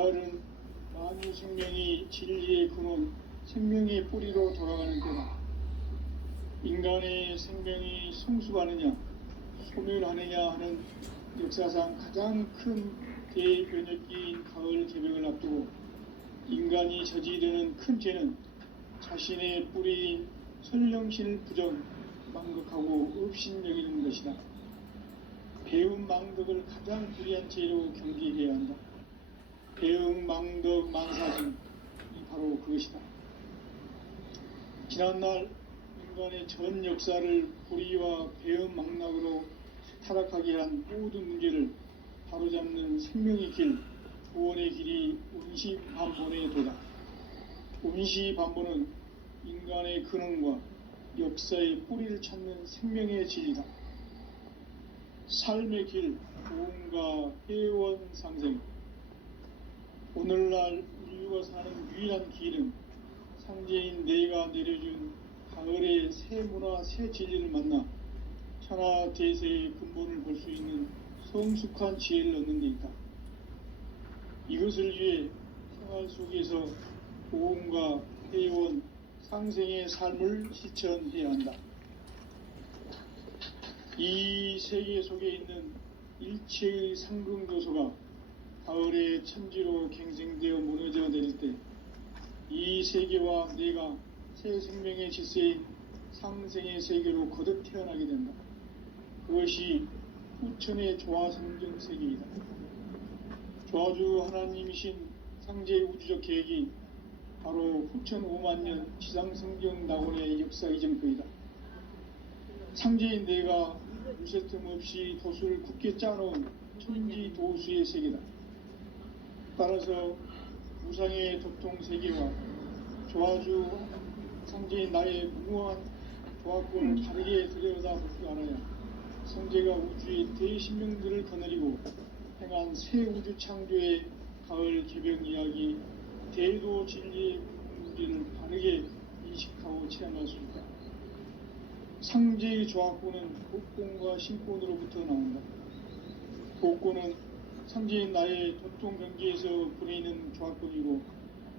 가을은 만유 생명이 진리의 근원, 생명의 뿌리로 돌아가는 때다. 인간의 생명이 성숙하느냐, 소멸하느냐 하는 역사상 가장 큰 대변혁기인 가을 개벽을 앞두고 인간이 저지르는 큰 죄는 자신의 뿌리인 선령신을 부정, 망극하고 업신여기는 것이다. 배움 망덕을 가장 불의한 죄로 경계해야 한다. 배움 망덕 만사진이 바로 그것이다. 지난날 인간의 전 역사를 불의와 배움 망락으로 타락하게 한 모든 문제를 바로잡는 생명의 길, 구원의 길이 운시반본에 도다. 운시반본은 인간의 근원과 역사의 뿌리를 찾는 생명의 진리다. 삶의 길, 구원과 회원 상생. 오늘날 인류가 사는 유일한 길은 상제인 내가 내려준 가을의 새 문화, 새 진리를 만나 천하 대세의 근본을 볼 수 있는 성숙한 지혜를 얻는 데 있다. 이것을 위해 생활 속에서 보험과 회원, 상생의 삶을 실천해야 한다. 이 세계 속에 있는 일체의 상승조소가 가을의 천지로 갱생되어 무너져 내릴 때 이 세계와 내가 새 생명의 질서인 상생의 세계로 거듭 태어나게 된다. 그것이 후천의 조화성경 세계이다. 조화주 하나님이신 상제의 우주적 계획이 바로 후천 5만년 지상성경 낙원의 역사 이정표이다. 상제인 내가 무쇠틈 없이 도수를 굳게 짜놓은 천지 도수의 세계다. 따라서 무상의 도통 세계와 조화주 상제인 나의 무궁한 조화권을 다르게 들여다볼 줄 알아야 성제가 우주의 대신명들을 거느리고 행한 새 우주 창조의 가을 개벽 이야기, 대도 진리의 문제를 바르게 인식하고 체험할 수 있다. 상제의 조화권은 복권과 신권으로부터 나온다. 복권은 상제인 나의 도통 경계에서 부리는 조화권이고,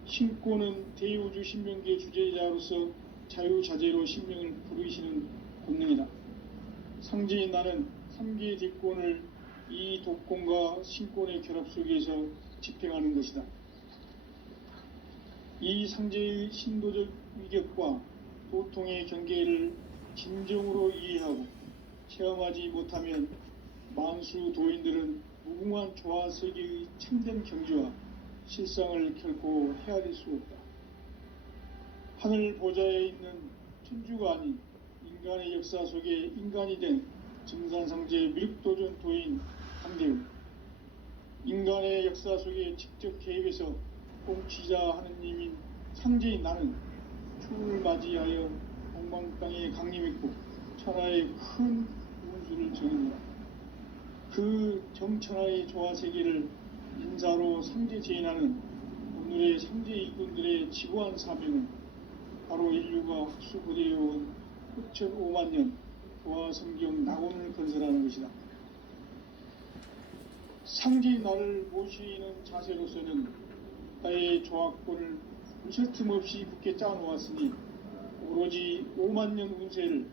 신권은 대우주 신명계 주제자로서 자유자재로 신명을 부르시는 본능이다. 상제인 나는 3개의 뒷권을 이 독권과 신권의 결합 속에서 집행하는 것이다. 이 상제의 신도적 위격과 도통의 경계를 진정으로 이해하고 체험하지 못하면 만수 도인들은 무궁한 조화세계의 참된 경지와 실상을 결코 헤아릴 수 없다. 하늘 보좌에 있는 천주가 아닌 인간의 역사 속에 인간이 된 증산상제 미륵도전 도인 강대우, 인간의 역사 속에 직접 개입해서 공치자 하느님인 상제인 나는 추를 맞이하여 동방땅에 강림했고 천하의 큰 운수를 정했노라. 그 정천하의 조화세계를 인사로 상제제인하는 오늘의 상제 일꾼들의 지고한 사명은 바로 인류가 학수고대해온 후천 5만년 조화성경 낙원을 건설하는 것이다. 상제인 나를 모시는 자세로서는 나의 조화권을 무쇠틈 없이 굳게 짜놓았으니 오로지 5만년 운세를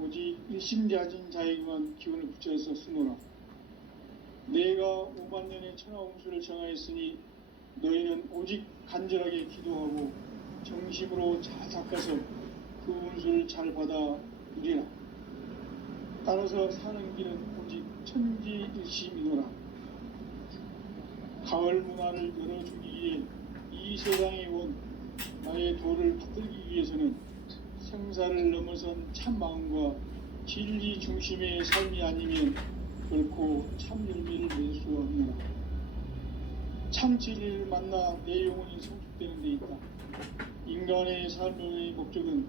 오직 일심자진 자에게만 기운을 붙여서 쓰노라. 내가 5만년의 천하 운수를 정하였으니 너희는 오직 간절하게 기도하고 정심으로 잘 닦아서 그 운수를 잘 받아 누리라. 따라서 사는 길은 오직 천지일심이노라. 가을 문화를 열어주기 위해 이 세상에 온 나의 도를 받들기 위해서는 생사를 넘어선 참 마음과 진리 중심의 삶이 아니면 결코 참 열매를 낼 수 없느라. 참 진리를 만나 내 영혼이 성숙되는 데 있다. 인간의 삶의 목적은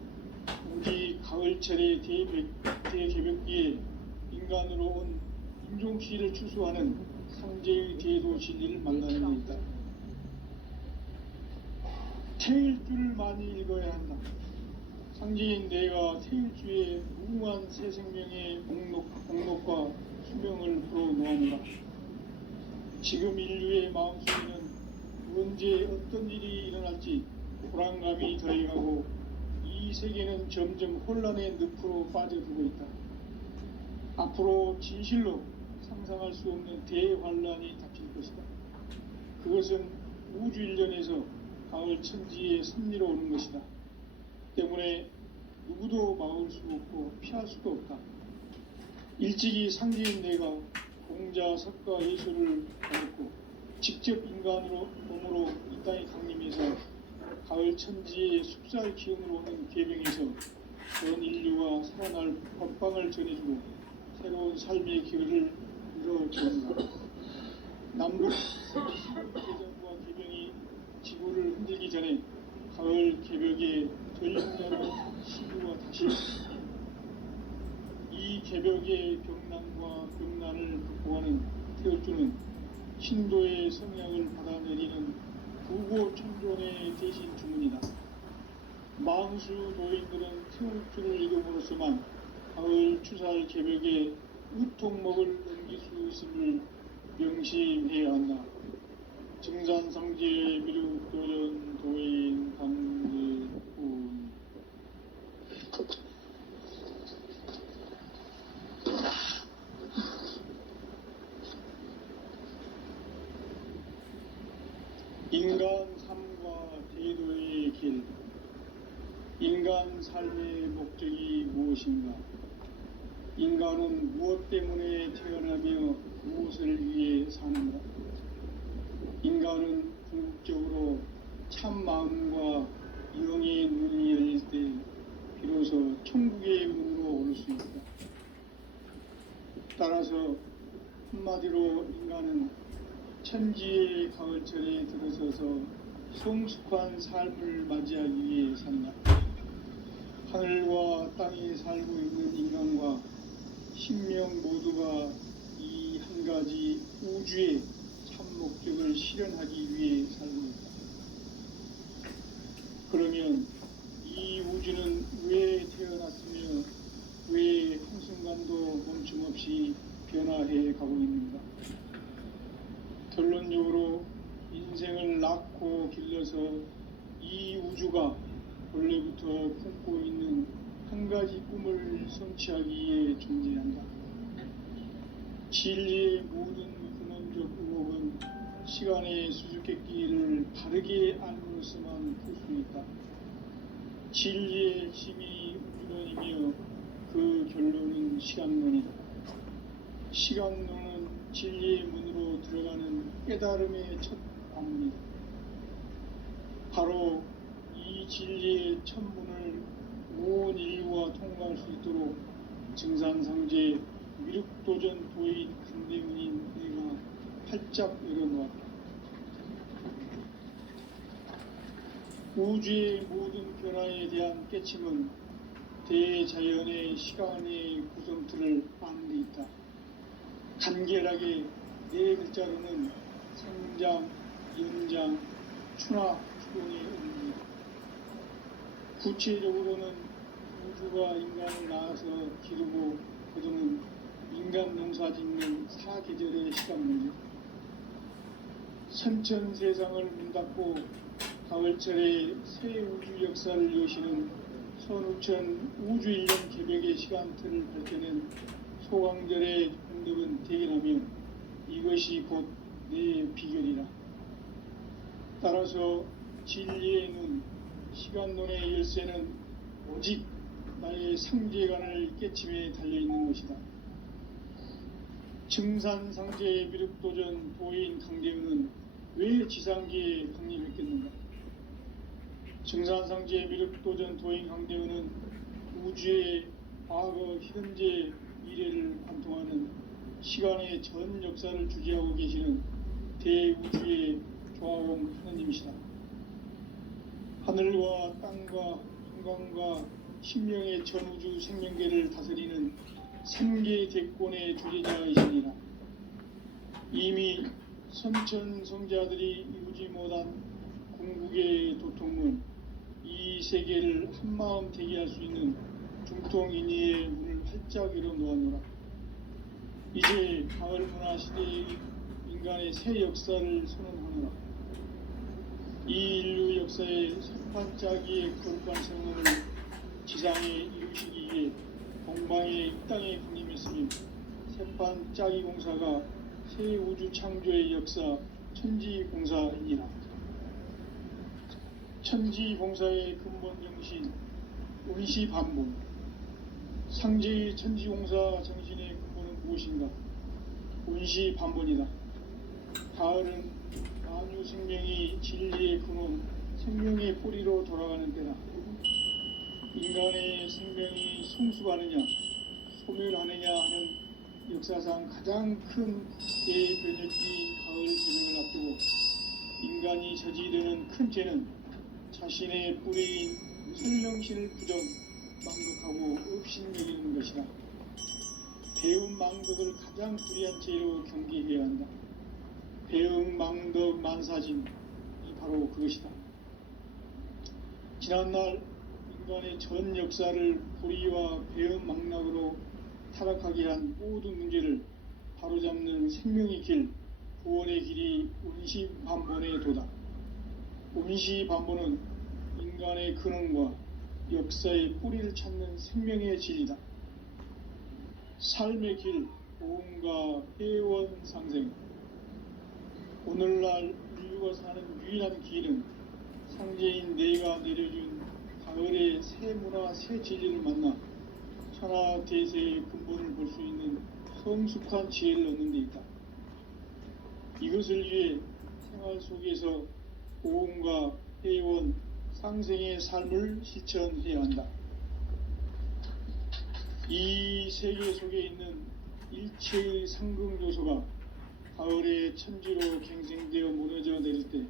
오직 가을철의 대개벽기에 인간으로 온 인종시를 추수하는 상제의 대도 진리를 만나는 데 있다. 태일주를 많이 읽어야 한다. 상제인 내가 태일주의 무궁한 새 생명의 목록과 수명을 풀어놓았노라. 지금 인류의 마음속에는 언제 어떤 일이 일어날지 불안감이 더해가고 이 세계는 점점 혼란의 늪으로 빠져들고 있다. 앞으로 진실로 상상할 수 없는 대환란이 닥칠 것이다. 그것은 우주 일련에서 가을 천지의 섭리로 오는 것이다. 때문에 누구도 막을 수 없고 피할 수도 없다. 일찍이 상제인 내가 공자, 석가, 예술을 가졌고 직접 인간으로 몸으로 이 땅에 강림해서 가을 천지의 숙살 기운으로 오는 계병에서 전 인류가 살아날 법방을 전해주고 새로운 삶의 기회를 이뤄줍니다. 남북 대전과 계병이 지구를 흔들기 전에 가을 개벽의 전력자로 시구가 다시 이 개벽의 병난과 병난을 극복하는 태어주는 신도의 성향을 받아내리는 부고천존의 대신 주문이다. 망수 도인들은 태어주를 이름으로서만 가을 추살 개벽의 우통목을 넘길 수 있음을 명심해야 한다. 증산상제 미륵도전 도인 강제군 인간 삶과 제도의 길. 인간 삶의 목적이 무엇인가? 인간은 무엇 때문에 태어나며 무엇을 위해 사는가? 인간은 궁극적으로 참 마음과 영의 눈이 열릴 때 비로소 천국의 문으로 오를 수 있다. 따라서 한마디로 인간은 천지의 가을철에 들어서서 성숙한 삶을 맞이하기 위해 산다. 하늘과 땅에 살고 있는 인간과 신명 모두가 이 한 가지 우주의 참 목적을 실현하기 위해 살고 있다. 그러면 이 우주는 왜 태어났으며 왜 한순간도 멈춤없이 변화해 가고 있는가? 결론적으로 인생을 낳고 길러서 이 우주가 원래부터 품고 있는 한 가지 꿈을 성취하기 위해 존재한다. 진리의 모든 근원적 의혹은 시간의 수수께끼를 바르게 알므로서만 풀 수 있다. 진리의 핵심이 우주론이며 그 결론은 시간론이다. 시간론은 진리의 문으로 들어가는 깨달음의 첫 관문이다. 바로 이 진리의 첫 문을 온 인류가 통과할 수 있도록 증산상제 미륵도전 도인 강대문인 내가 활짝 열어놓았다. 우주의 모든 변화에 대한 깨침은 대자연의 시간의 구성틀을 아는 데 있다. 간결하게 네 글자로는 생장, 연장, 추나, 추동의 의미다. 구체적으로는 우주가 인간을 낳아서 기르고 거두는 인간 농사 짓는 사계절의 시간문제. 선천세상을 문닫고 가을철에 새 우주 역사를 여시는 선우천 우주일령 개벽의 시간틀을 밝혀낸 소강절의 공덕은 대견하며 이것이 곧 내 비결이라. 따라서 진리의 눈, 시간론의 열쇠는 오직 나의 상제관을 깨침에 달려있는 것이다. 증산상제 미륵도전 도인 강대훈은 왜 지상계에 강림했겠는가? 증산상제 미륵도전 도인 강대훈은 우주의 과거, 현재, 미래를 관통하는 시간의 전 역사를 주재하고 계시는 대우주의 조화원 하느님이시다. 하늘과 땅과 인간과 신명의 전우주 생명계를 다스리는 생계대권의 주재자이시니라. 이미 선천성자들이 이루지 못한 궁극의 도통문, 이 세계를 한마음 되게 할 수 있는 중통인의의 문을 활짝 열어놓았노라. 이제 가을 문화 시대의 인간의 새 역사를 선언하노라. 이 인류 역사의 석판짜기의 거룩한 성공을 지상에 이루시기 위해 동방의 이 땅에 군림했으니 세판짜기 공사가 새 우주 창조의 역사 천지공사이니라. 천지공사의 근본 정신 원시반본. 상제의 천지공사 정신의 근본은 무엇인가? 원시반본이다. 가을은 만유 생명이 진리의 근원, 생명의 뿌리로 돌아가는 때다. 인간의 생명이 성숙하느냐, 소멸하느냐 하는 역사상 가장 큰 대변혁기인 가을 개명을 앞두고 인간이 저지르는 큰 죄는 자신의 뿌리인 설명신을 부정, 망극하고 업신여기는 것이다. 배움 망덕을 가장 불의한 죄로 경계해야 한다. 배움 망덕 만사진이 바로 그것이다. 지난날 인간의 전 역사를 불의와 배움 망락으로 타락하게 한 모든 문제를 바로잡는 생명의 길, 구원의 길이 원시반본의 도다. 원시반본은 인간의 근원과 역사의 뿌리를 찾는 생명의 진리다. 삶의 길, 보험과 회원상생. 오늘날 인류가 사는 유일한 길은 상제인 내가 내려준 가을의 새 문화, 새 진리를 만나 천하 대세의 근본을 볼 수 있는 성숙한 지혜를 얻는 데 있다. 이것을 위해 생활 속에서 보험과 회원, 상생의 삶을 실천해야 한다. 이 세계 속에 있는 일체의 상극 요소가 가을의 천지로 갱생되어 무너져 내릴 때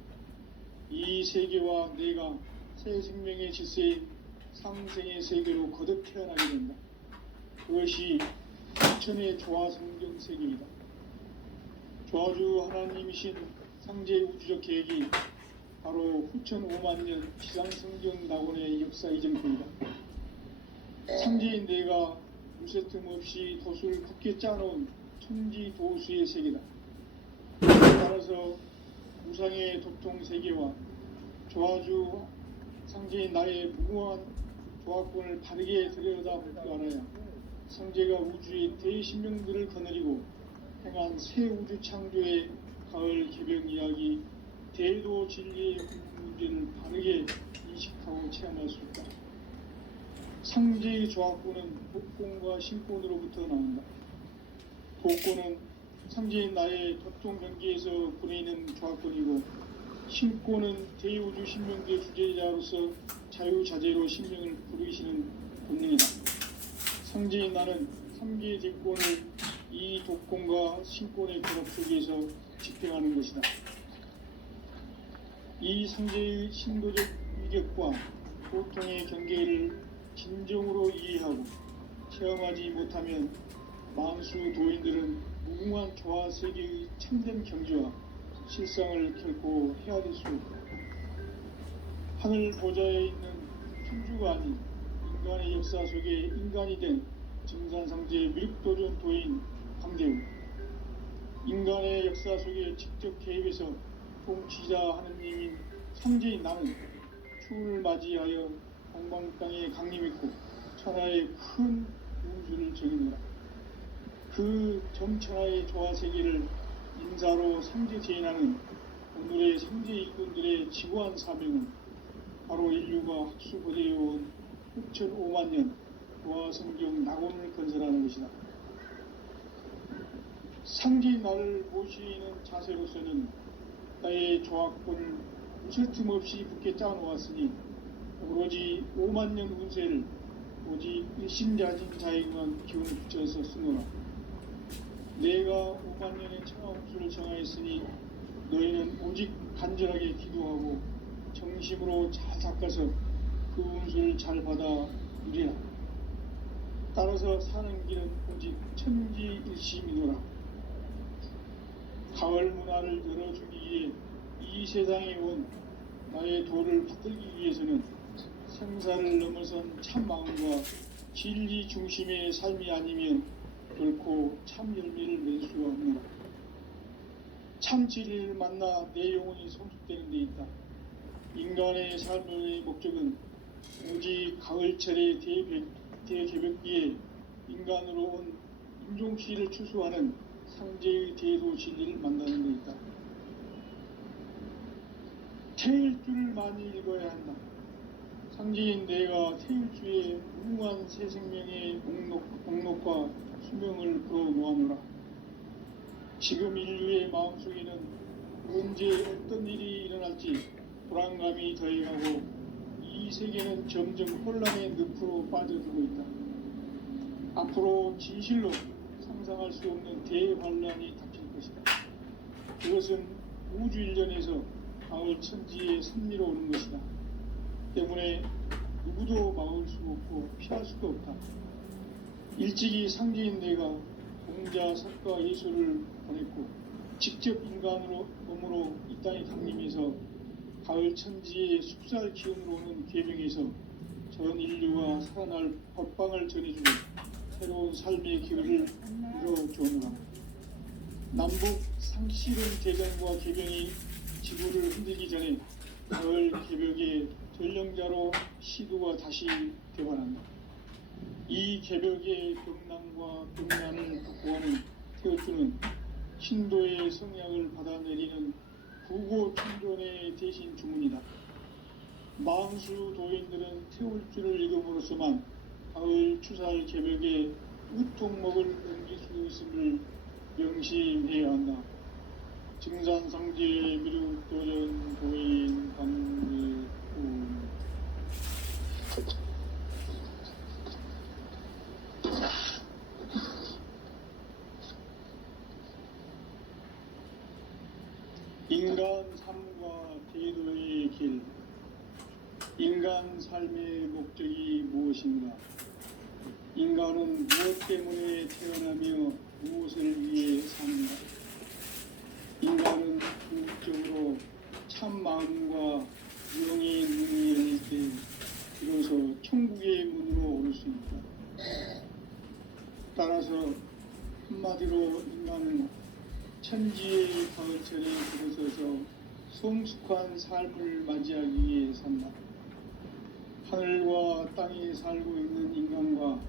이 세계와 내가 새 생명의 질서인 상생의 세계로 거듭 태어나게 된다. 그것이 부천의 조화성경 세계이다. 조화주 하나님이신 상제 우주적 계획이 바로 후천 5만년 지상성경 낙원의 역사 이전편이다. 상제인 내가 무쇠틈 없이 도수를 굳게 짜놓은 천지도수의 세계다. 따라서 우상의 도통 세계와 조화주 상제인 나의 무궁한 조화권을 바르게 들여다볼 줄 알아야 상제가 우주의 대신명들을 거느리고 행한 새 우주 창조의 가을 개병 이야기, 대도 진리의 문제를 바르게 인식하고 체험할 수 있다. 상제의 조화권은 복권과 신권으로부터 나온다. 복권은 상제인 나의 도통 경계에서 보내는 조화권이고, 신권은 대우주 신명계 주제자로서 자유자재로 신명을 부르시는 본능이다. 상제인 나는 3개의 대권을 이 독권과 신권의 결합 속에서 집행하는 것이다. 이 상제의 신도적 위격과 고통의 경계를 진정으로 이해하고 체험하지 못하면 만수 도인들은 무궁한 조화 세계의 참된 경지와 실상을 결코 헤아릴 수 없다. 하늘 보좌에 있는 천주가 아닌 인간의 역사 속에 인간이 된 증산상제 미륵도전 도인 강대우. 인간의 역사 속에 직접 개입해서 통치자 하느님인 상제인 나는 추운을 맞이하여 동방 땅에 강림했고 천하의 큰 운수를 정의노라. 그 정천하의 조화세계를 인사로 상제 제인하는 오늘의 상제 일꾼들의 지구한 사명은 바로 인류가 학수고대해온 6,500년 조화성경 낙원을 건설하는 것이다. 상제인 나를 모시는 자세로서는 나의 조화권을 무술 틈 없이 굳게 짜놓았으니 오로지 5만년 운세를 오직 일심자진 자에게만 기운을 붙여서 쓰노라. 내가 5만년의 천하운수를 정하였으니 너희는 오직 간절하게 기도하고 정심으로 잘 닦아서 그 운수를 잘 받아 누리라. 따라서 사는 길은 오직 천지일심이노라. 가을 문화를 열어주기 위해 이 세상에 온 나의 도를 받들기 위해서는 생사를 넘어선 참 마음과 진리 중심의 삶이 아니면 결코 참 열매를 맺을 수가 없노라. 참 진리를 만나 내 영혼이 성숙되는 데 있다. 인간의 삶의 목적은 오직 가을철의 대개벽기에 인간으로 온 인종시를 추수하는 상제의 대도 진리를 만나는 데 있다. 태일주를 많이 읽어야 한다. 상제인 내가 태일주의 무궁한 새 생명의 목록과 수명을 풀어놓아노라. 지금 인류의 마음속에는 언제 어떤 일이 일어날지 불안감이 더해가고 이 세계는 점점 혼란의 늪으로 빠져들고 있다. 앞으로 진실로 상상할 수 없는 대환란이 닥칠 것이다. 그것은 우주 일련에서 가을 천지에 섭리로 오는 것이다. 때문에 누구도 막을 수 없고 피할 수도 없다. 일찍이 상제인 내가 공자, 석가, 예수를 보냈고 직접 인간으로 몸으로 이 땅에 강림해서 가을 천지의 숲살 기운으로 오는 계명에서 전 인류가 살아날 법방을 전해주고 새로운 삶의 기회를 이뤄주오노라. 남북 상실은 대전과 개병이 지구를 흔들기 전에 가을 개벽의 전령자로 시도가 다시 되관한다. 이 개벽의 병난과 병난을 극복하는 태어주는 신도의 성약을 받아내리는 구고 천존의 대신 주문이다. 망수 도인들은 태울주를 읽음으로써만 가을 추살 개벽의 으통목을 넘길 수 있음을 명심해야 한다. 증산상제 미륵도전 도인 강례 인간 삶과 대도의 길. 인간 삶의 목적이 무엇인가? 인간은 무엇 때문에 태어나며 무엇을 위해 사는가? 인간은 궁극적으로 참 마음과 영의 눈이 열릴 때 비로소 천국의 문으로 오를 수 있다. 따라서 한마디로 인간은 천지의 가을철에 들어서서 성숙한 삶을 맞이하기 위해 산다. 하늘과 땅에 살고 있는 인간과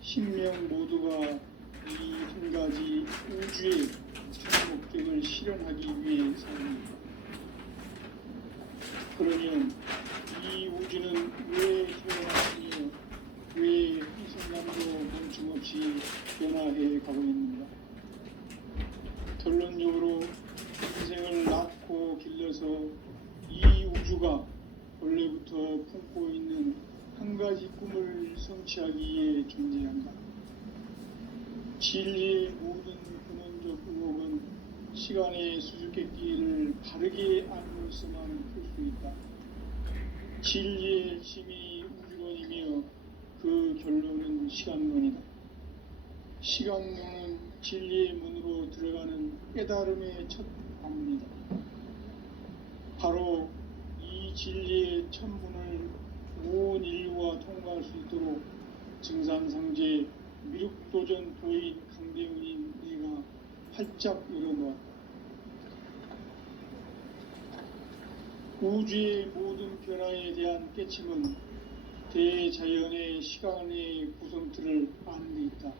신명 모두가 이 한 가지 우주의 참 목적을 실현하기 위해 삽니다. 그러면 이 우주는 왜 태어났으며 왜 이 순간도 멈춤없이 변화해 가고 있는가? 결론적으로 인생을 낳고 길러서 이 우주가 원래부터 품고 있는 한 가지 꿈을 성취하기 위해 존재한다. 진리의 모든 근원적 의혹은 시간의 수수께끼를 바르게 알므로서만 풀 수 있다. 진리의 핵심이 우주론이며 그 결론은 시간론이다. 시간론은 진리의 문으로 들어가는 깨달음의 첫 방문이다. 바로 이 진리의 첫 문을 온 인류가 통과할 수 있도록 증산상제 미륵도전 도인 강대훈인 내가 활짝 열어놓았다. 우주의 모든 변화에 대한 깨침은 대자연의 시간의 구성틀을 아는 데 있다.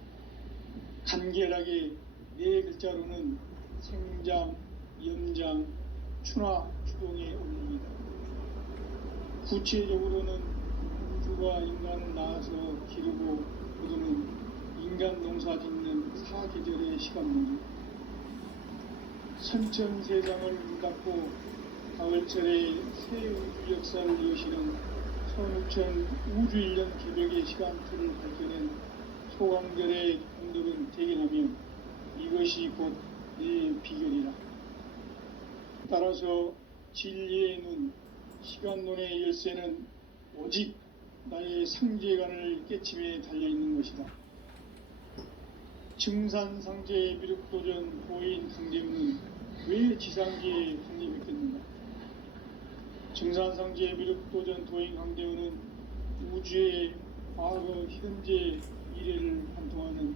간결하게 네 글자로는 생장, 염장, 추나, 추동의 원리이다. 구체적으로는 우주가 인간을 낳아서 기르고 거두는 인간 농사 짓는 사계절의 시간론이다. 선천세상을 문닫고 가을철에 새 우주 역사를 여시는 선우천 우주일년 개벽의 시간틀을 밝혀낸 소강절의 공들은 대견하며 이것이 곧 내 비결이라. 따라서 진리의 눈, 시간론의 열쇠는 오직 나의 상제관을 깨침에 달려있는 것이다. 증산상제 미륵도전 도인 강대훈은 왜 지상계에 강림했겠는가? 증산상제 미륵도전 도인 강대훈은 우주의 과거, 현재, 미래를 관통하는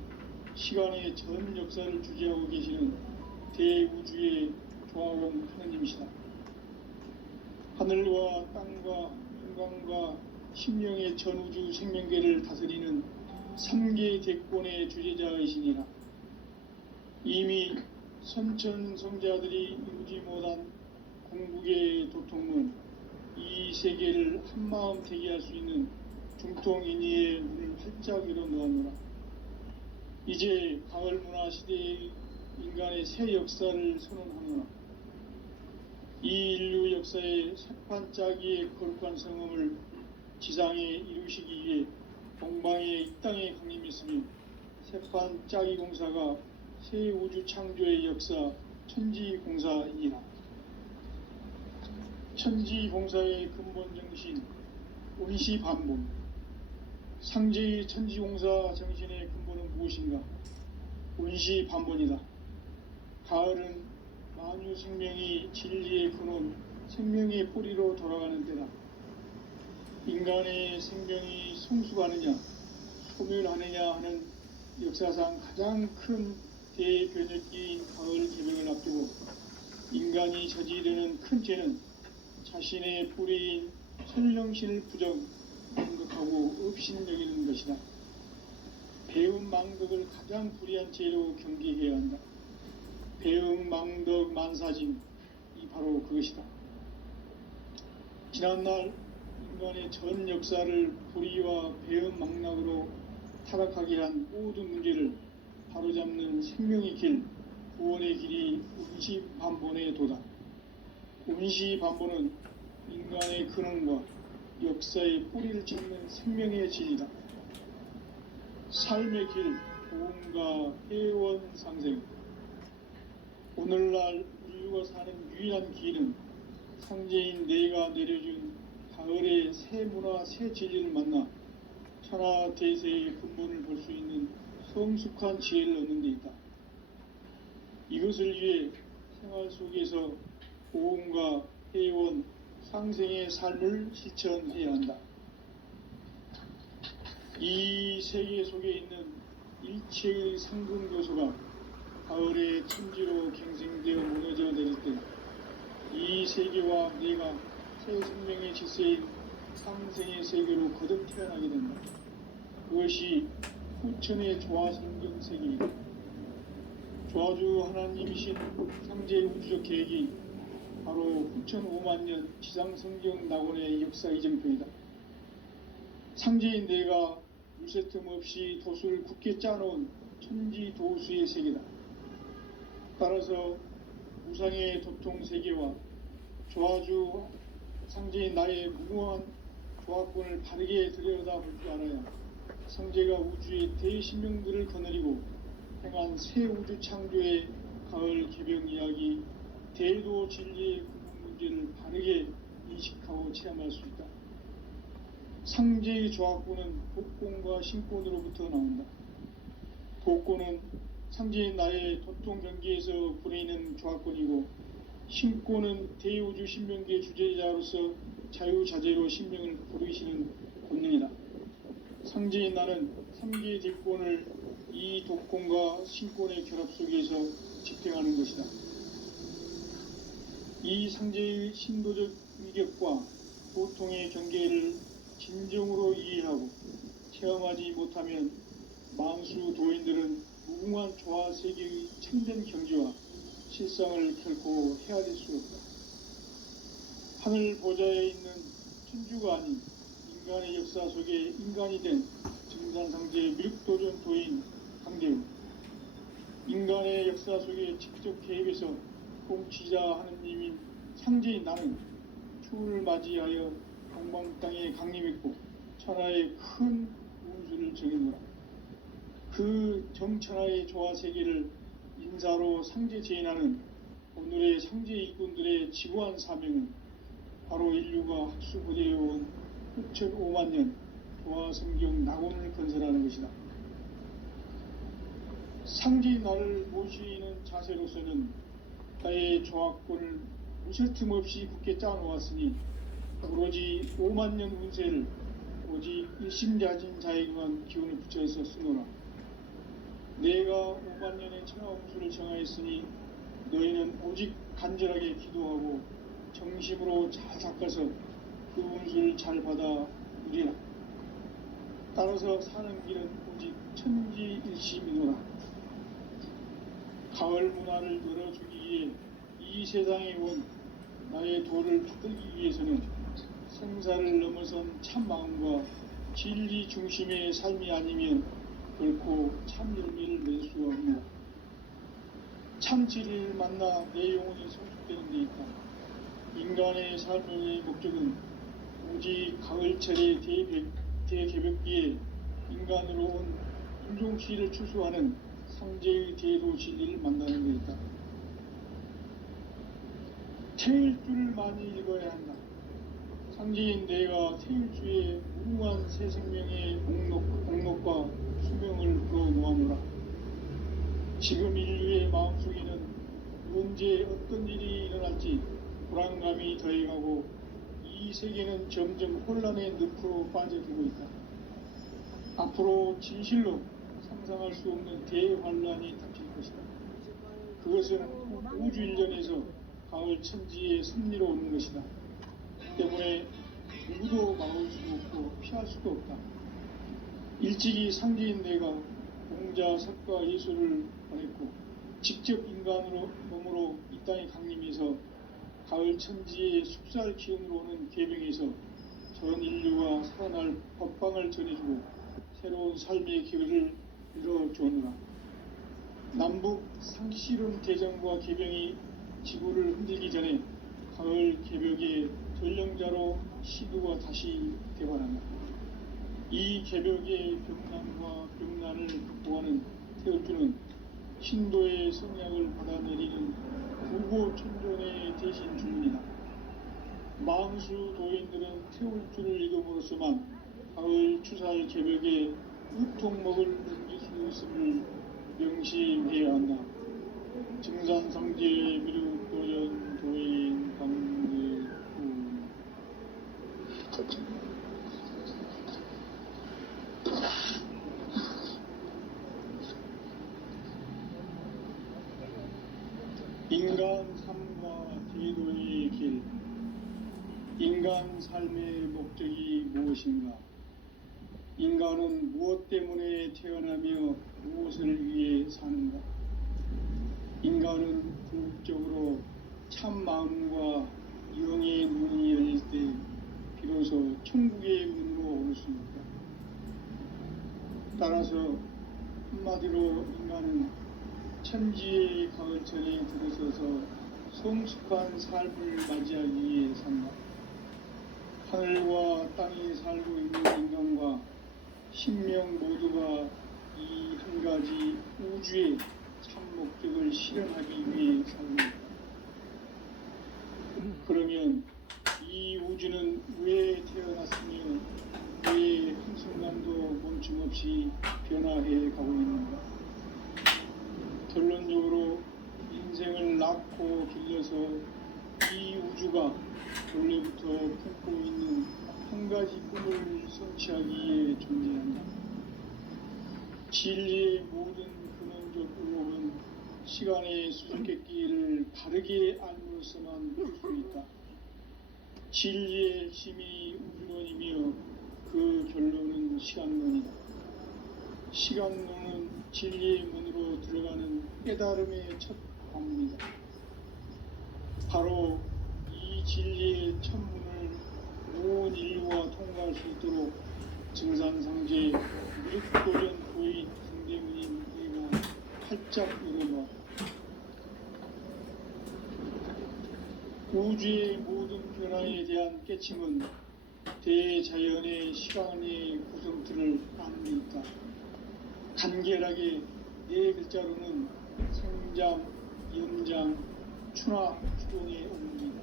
시간의 전 역사를 주재하고 계시는 대우주의 조화원 하느님이시다. 하늘과 땅과 인간과 심령의 전우주 생명계를 다스리는 3개 대권의 주제자이시니라. 이미 선천성자들이 이루지 못한 공국의 도통은 이 세계를 한마음 되게 할 수 있는 중통인의의 문을 활짝 열어 놓았노라. 이제 가을 문화 시대의 인간의 새 역사를 선언하노라. 이 인류 역사의 새판짜기의 거룩한 성음을 지상에 이루시기 위해 동방의 이 땅에 강림했으며 새판짜기 공사가 새 우주 창조의 역사 천지공사이니라. 천지공사의 근본 정신 원시반복. 상제의 천지공사 정신의 근본은 무엇인가? 원시반복이다. 가을은 만유 생명이 진리의 근원, 생명의 뿌리로 돌아가는 때다. 인간의 생명이 성숙하느냐, 소멸하느냐 하는 역사상 가장 큰 대변혁기인 가을 개명을 앞두고 인간이 저지르는 큰 죄는 자신의 뿌리인 선령신을 부정망덕하고 업신여기는 것이다. 배은망덕을 가장 불의한 죄로 경계해야 한다. 배은망덕 만사진이 바로 그것이다. 지난날 인간의 전 역사를 불의와 배은망락으로 타락하게 한 모든 문제를 바로잡는 생명의 길, 구원의 길이 운시반본의 도다. 운시반본은 인간의 근원과 역사의 뿌리를 찾는 생명의 진리다. 삶의 길, 보험과 해원상생. 오늘날 인류가 사는 유일한 길은 상제인 내가 내려준 가을의 새 문화, 새 진리를 만나 천하 대세의 근본을 볼 수 있는 성숙한 지혜를 얻는 데 있다. 이것을 위해 생활 속에서 보험과 해원, 상생의 삶을 실천해야 한다. 이 세계 속에 있는 일체의 상근 요소가 가을의 천지로 갱생되어 무너져 내릴 때 이 세계와 내가 새 생명의 질서인 상생의 세계로 거듭 태어나게 된다. 그것이 후천의 조화성경 세계이다. 조화주 하나님이신 상제의 우주적 계획이 바로 후천 5만 년 지상성경 낙원의 역사 이정표이다. 상제인 내가 물새틈 없이 도수를 굳게 짜놓은 천지도수의 세계다. 따라서 우상의 도통 세계와 조화주 상제인 나의 무궁한 조화권을 바르게 들여다볼 줄 알아야 상제가 우주의 대신명들을 거느리고 행한 새 우주 창조의 가을 개병 이야기, 대도 진리의 근본 문제를 바르게 인식하고 체험할 수 있다. 상제의 조화권은 복권과 신권으로부터 나온다. 복권은 상제인 나의 도통 경계에서 부리는 조화권이고, 신권은 대우주 신명계 주제자로서 자유자재로 신명을 부르시는 권능이다. 상제인 나는 3개의 뒷권을 이 독권과 신권의 결합 속에서 집행하는 것이다. 이 상제의 신도적 위격과 보통의 경계를 진정으로 이해하고 체험하지 못하면 만수 도인들은 무궁한 조화 세계의 참된 경지와 실상을 결코 헤아릴 수 없다. 하늘 보좌에 있는 천주가 아닌 인간의 역사 속에 인간이 된 증산상제 미륵도전 도인 강대우, 인간의 역사 속에 직접 개입해서 통치자 하느님인 상제인 나는 추후를 맞이하여 동방 땅에 강림했고 천하의 큰 운수를 정해노라. 그 정천하의 조화 세계를 인사로 상제 제인하는 오늘의 상제 일꾼들의 지고한 사명은 바로 인류가 학수고대해온 후천 5만 년 조화 성경 낙원을 건설하는 것이다. 상제인 나를 모시는 자세로서는 나의 조화권을 무쇠틈 없이 굳게 짜놓았으니 오로지 5만 년 운세를 오직 일심자진 자에게만 기운을 붙여서 쓰노라. 내가 5만 년의 천하 운수를 정하였으니 너희는 오직 간절하게 기도하고 정심으로 잘 닦아서 그 운수를 잘 받아 누리라. 따라서 사는 길은 오직 천지일심이노라. 가을 문화를 열어주기 위해 이 세상에 온 나의 도를 받들기 위해서는 생사를 넘어선 참 마음과 진리 중심의 삶이 아니면 결코 참 열매를 낼 수 없노라. 참 진리를 만나 내 영혼이 성숙되는 데 있다. 인간의 삶의 목적은 오직 가을철의 대개벽기에 인간으로 온 인종시를 추수하는 상제의 대도 진리를 만나는 데 있다. 태일주를 많이 읽어야 한다. 상제인 내가 태일주의 무궁한 새 생명의 공록과 수명을 불어놓아노라. 지금 인류의 마음속에는 언제 어떤 일이 일어날지 불안감이 더해가고 이 세계는 점점 혼란의 늪으로 빠져들고 있다. 앞으로 진실로 상상할 수 없는 대환란이 닥칠 것이다. 그것은 우주 일련에서 가을 천지의 섭리로 오는 것이다. 때문에 누구도 막을 수 없고 피할 수도 없다. 일찍이 상제인 내가 공자, 석가, 예수를 보냈고 직접 인간으로 몸으로 이 땅에 강림해서 가을 천지의 숲살 기운으로 오는 계명에서 전 인류가 살아날 법방을 전해주고 새로운 삶의 기회를 열어주었노라. 남북 상씨름 대전과 계병이 지구를 흔들기 전에 가을 개벽의 전령자로 시두가 다시 대관한다. 이 개벽의 병난과 병난을 극복하는 태울주는 신도의 성약을 받아내리는 구고 천존의 대신 주문이다. 망수 도인들은 태울주를 읽음으로써만 가을 추살 개벽의 의통목을 넘길 수 있음을 명심해야 한다. 증산상제 미륵도전 도인 강제구 인간 삶과 제도의 길. 인간 삶의 목적이 무엇인가? 인간은 무엇 때문에 태어나며 무엇을 위해 사는가? 인간은 궁극적으로 참 마음과 영의 문이 열릴 때 비로소 천국의 문으로 오를 수 있다. 따라서 한마디로 인간은 천지의 가을철에 들어서서 성숙한 삶을 맞이하기 위해 산다. 하늘과 땅에 살고 있는 인간과 신명 모두가 이 한 가지 우주의 참 목적을 실현하기 위해 살고 있다. 그러면 이 우주는 왜 태어났으며 왜 한순간도 멈춤없이 변화해 가고 있는가? 결론적으로 인생을 낳고 길러서 이 우주가 원래부터 품고 있는 한 가지 꿈을 성취하기 위해 존재한다. 진리의 모든 근원적 의혹은 시간의 수수께끼를 바르게 알므로써만 볼 수 있다. 진리의 핵심이 우주론이며 그 결론은 시간론이다. 시간론은 진리의 문으로 들어가는 깨달음의 첫 관문이다. 바로 이 진리의 첫 문을 온 인류가 통과할 수 있도록 증산상제 미륵도전 도인 상대문인 내가 활짝 열어놓았다. 우주의 모든 변화에 대한 깨침은 대자연의 시간의 구성틀을 아는 데 있다. 간결하게 네 글자로는 생장, 염장, 추나 추동의 옮기다.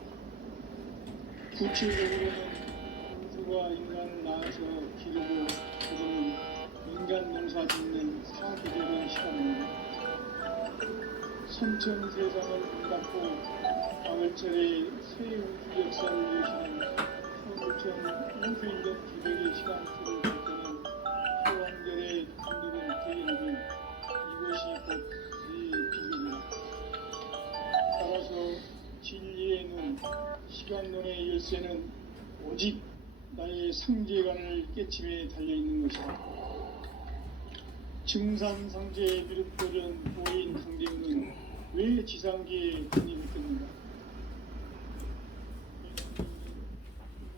구체적으로는 우주가 인간을 낳아서 기르고 그러면 인간 농사 짓는 사계절의 시간입니다. 선천 세상을 문닫고 가을철에 새 우주 역사를 여시는 선천 우주인력 기백의 시간표를 볼 때는 소환결의 감독은 대견하며 이것이 곧 내 비극이다. 따라서 진리의 눈, 열쇠는 오직 나의 상제관을 깨침에 달려있는 것이다. 증산상제 미륵도전 보인 강대우는 왜 지상계에 군입했겠는가?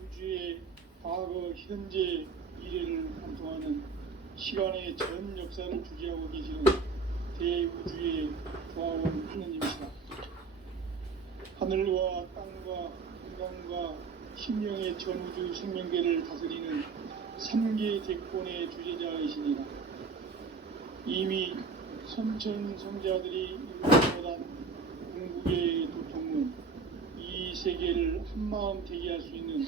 우주의 과거, 현재, 미래를 관통하는 시간의 전 역사를 주재하고 계시는 대우주의 조화원 하느님이시다. 하늘과 땅과 인간과 심령의 전우주 생명계를 다스리는 3계 대권의 주제자이시니라. 이미 선천성자들이 이루어난 궁극의 도통은 이 세계를 한마음 되게 할 수 있는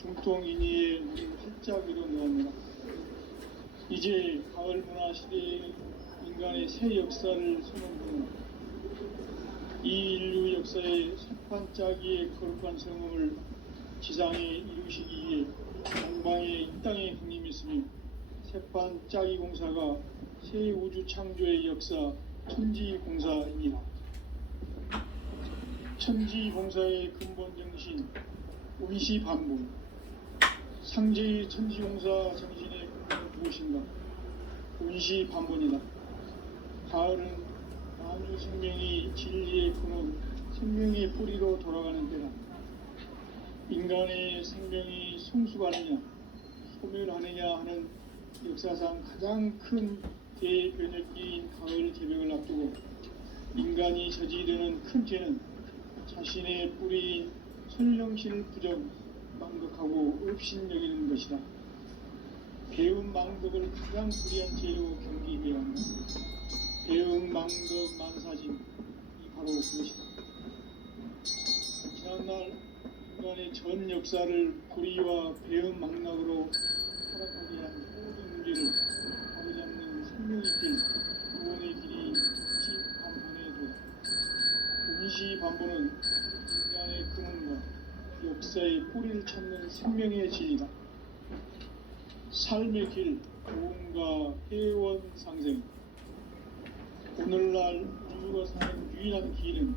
중통인의의 문을 활짝 열어놓았노라. 이제 가을 문화 시대의 인간의 새 역사를 선언하노라. 이 인류 역사의 새판짜기의 거룩한 성음을 지상에 이루시기 위해 동방의 이 땅에 강림했으며 새판짜기 공사가 새 우주 창조의 역사 천지공사입니다. 천지공사의 근본 정신 운시반복. 상제의 천지공사 정신의 근본은 무엇인가? 운시반복이다. 가을은 만유 생명이 진리의 근원, 생명의 뿌리로 돌아가는 때다. 인간의 생명이 성숙하느냐, 소멸하느냐 하는 역사상 가장 큰 대변혁기인 가을 개명을 앞두고 인간이 저지르는 큰 죄는 자신의 뿌리인 선령신을 부정, 망덕하고 업신여기는 것이다. 배움 망덕을 가장 불의한 죄로 경기해야 한다. 배움 망덕 만사진, 이 바로 그것이다. 지난날 인간의 전 역사를 불의와 배움 망락으로 타락하게 한 모든 문제를 바로잡는 생명의 길, 구원의 길이 운시반본의 도다. 운시반본은 인간의 근원과 역사의 뿌리를 찾는 생명의 진리다. 삶의 길, 고음과 회원 상생. 오늘날 우주가 사는 유일한 길은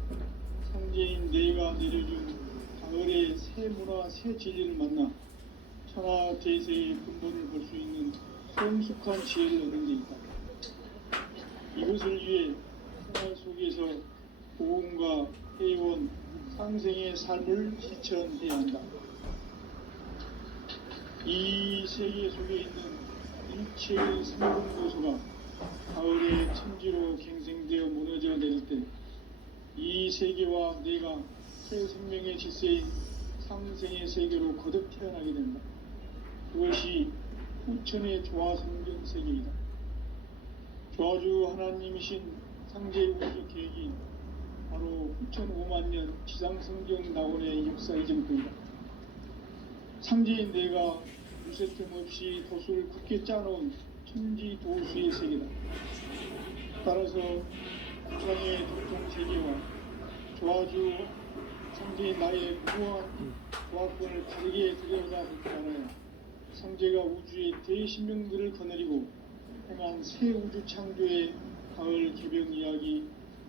상제인 내가 내려준 가을의 새 문화, 새 진리를 만나 천하 대세의 근본을 볼 수 있는 성숙한 지혜를 얻는 데 있다. 이것을 위해 생활 속에서 고음과 회원, 상생의 삶을 실천해야 한다. 이 세계 속에 있는 일체의 생존 요소가 가을의 천지로 갱생되어 무너져 내릴 때 이 세계와 내가 새 생명의 질서인 상생의 세계로 거듭 태어나게 된다. 그것이 후천의 조화성경 세계이다. 조화주 하나님이신 상제 우주 계획이 바로 후천 5만년 지상성경 낙원의 역사 이전부이다. 상제인 내가 무쇠틈 없이 도수를 굳게 짜놓은 천지 도수의 세계다. 따라서 우상의 도통 세계와 조화주 상제인 나의 무한 조화권을 다르게 들여다볼 줄 알아야 상제가 우주의 대신명들을 거느리고 행한 새 우주 창조의 가을 개병 이야기,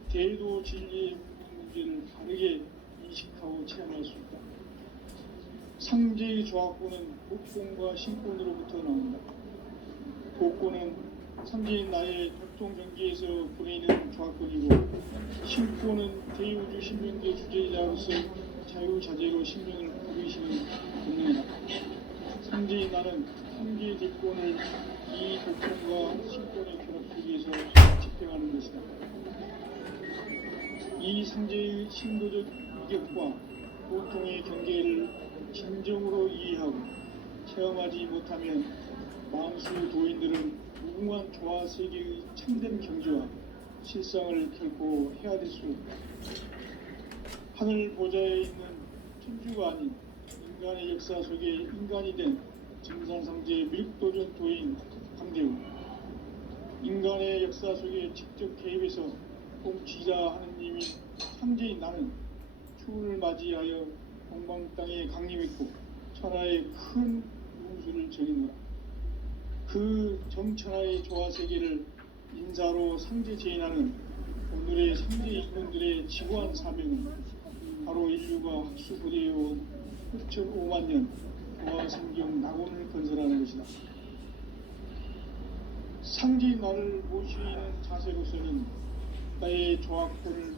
대도 진리의 문제를 다르게 인식하고 체험할 수 있다. 상제의 조화권은 복권과 신권으로부터 나온다. 복권은 상제인 나의 독통 경계에서 보내는 조화권이고, 신권은 대우주 신명계 주제자로서 자유자재로 신명을 부르시는 권능이다. 상제인 나는 상계 대권을 이 독통과 신권의 결합 속에서 집행하는 것이다. 이 상제의 신도적 위격과 보통의 경계를 진정으로 이해하고 체험하지 못하면 만수 도인들은 무궁한 조화 세계의 참된 경지와 실상을 결코 헤아릴 수 없다. 하늘 보좌에 있는 천주가 아닌 인간의 역사 속에 인간이 된 증산상제 미륵도전 도인 강대우. 인간의 역사 속에 직접 개입해서 통치자 하느님인 상제인 나는 추운을 맞이하여 동방 땅에 강림했고 천하의 큰 우수를 정했노라. 그 정천하의 조화세계를 인사로 상제 제인하는 오늘의 상제 인권들의 지고한 사명은 바로 인류가 학수부대해온 6천 5만 년 도화성경 낙원을 건설하는 것이다. 상지 나를 모시는 자세로서는 나의 조합권을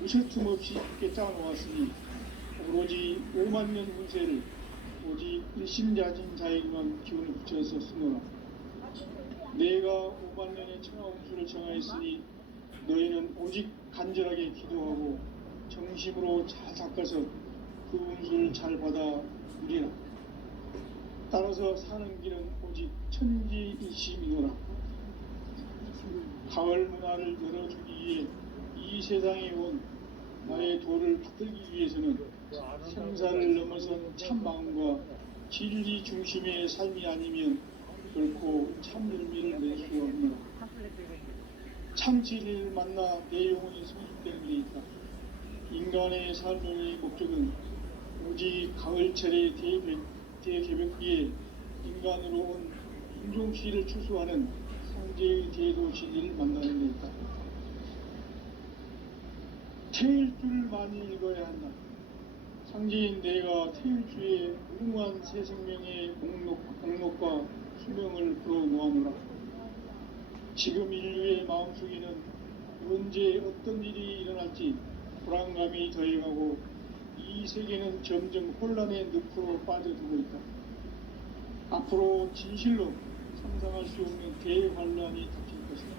무쇠틈 없이 깨짜 놓았으니 오로지 5만 년 운세를 오직 일심자진 자에게만 기운을 붙여서 쓰노라. 내가 5만 년의 천하 운수를 정하였으니 너희는 오직 간절하게 기도하고 정심으로 잘 닦아서 그 운수를 잘 받아 누리라. 따라서 사는 길은 오직 천지일심이노라. 가을 문화를 열어주기 위해 이 세상에 온 나의 도를 붙들기 위해서는 생사를 넘어선 참 마음과 진리 중심의 삶이 아니면 결코 참 열매를 낼 수 없노라. 참 진리를 만나 내 영혼이 성숙되는 데 있다. 인간의 삶의 목적은 오직 가을철의 대개벽기에 인간으로 온 인종시를 추수하는 상제의 제도 진리를 만나는 데 있다. 태일 줄 많이 읽어야 한다. 상제인 내가 태일주의 무궁한 새 생명의 목록과 수명을 풀어놓아노라. 지금 인류의 마음속에는 언제 어떤 일이 일어날지 불안감이 더해가고 이 세계는 점점 혼란의 늪으로 빠져들고 있다. 앞으로 진실로 상상할 수 없는 대환란이 닥칠 것이다.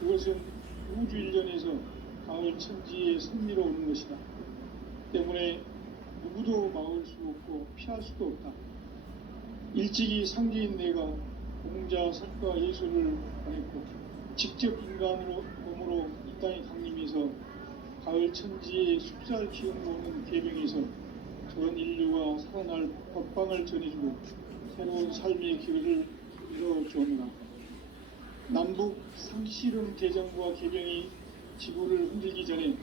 그것은 우주 일련에서 가을 천지의 섭리로 오는 것이다. 때문에 누구도 막을 수 없고 피할 수도 없다. 일찍이 상제인 내가 공자, 석가, 예수를 보냈고 직접 인간으로 몸으로 이 땅에 강림해서 가을 천지의 숲살 기운 오는 계명에서 전 인류가 살아날 법방을 전해주고 새로운 삶의 기회를 이뤄주옵니다. 남북 상씨름 대전과 개병이 지구를 흔들기 전에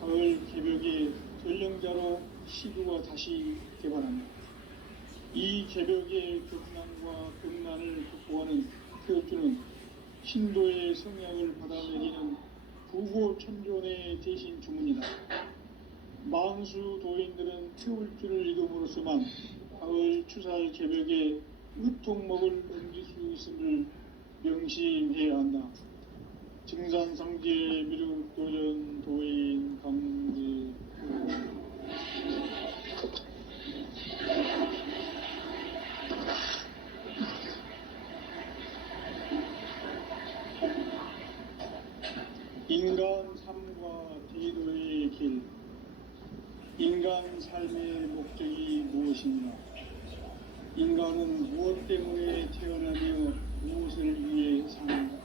가을 개벽의 전령자로 시구가 다시 개발합니다. 이 개벽의 극난과 극난을 극복하는 태울주는 신도의 성약을 받아내리는 부고천존의 대신 주문이다. 망수 도인들은 태울주를 이름으로서만 가을 추살 개벽의 의통목을 옮길 수 있음을 명심해야 한다. 증산상제 미륵도전 도인 강지 인간 삶과 제도의 길. 인간 삶의 목적이 무엇이냐? 인간은 무엇 때문에 태어나며 무엇을 위해 사는가?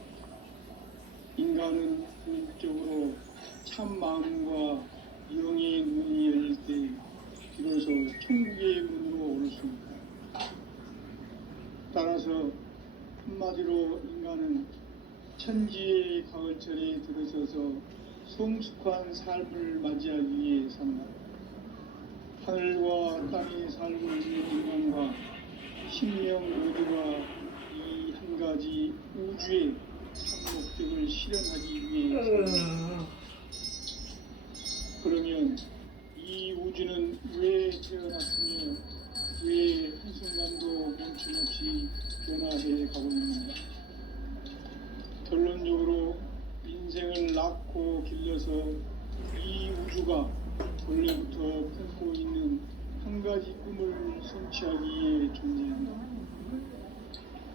인간은 궁극적으로 참 마음과 영의 문이 열릴 때 비로소 천국의 문으로 오를 수 있다. 따라서 한마디로 인간은 천지의 가을철에 들어서서 성숙한 삶을 맞이하기 위해 산다. 하늘과 땅에 살고 있는 인간과 신명 모두가 이 한 가지 우주의 참 목적을 실현하기 위해 산다. 그러면 이 우주는 왜 태어났으며 왜 한순간도 멈춤없이 변화해 가고 있는가? 결론적으로 인생을 낳고 길러서 이 우주가 원래부터 품고 있는 한 가지 꿈을 성취하기 위해 존재한다.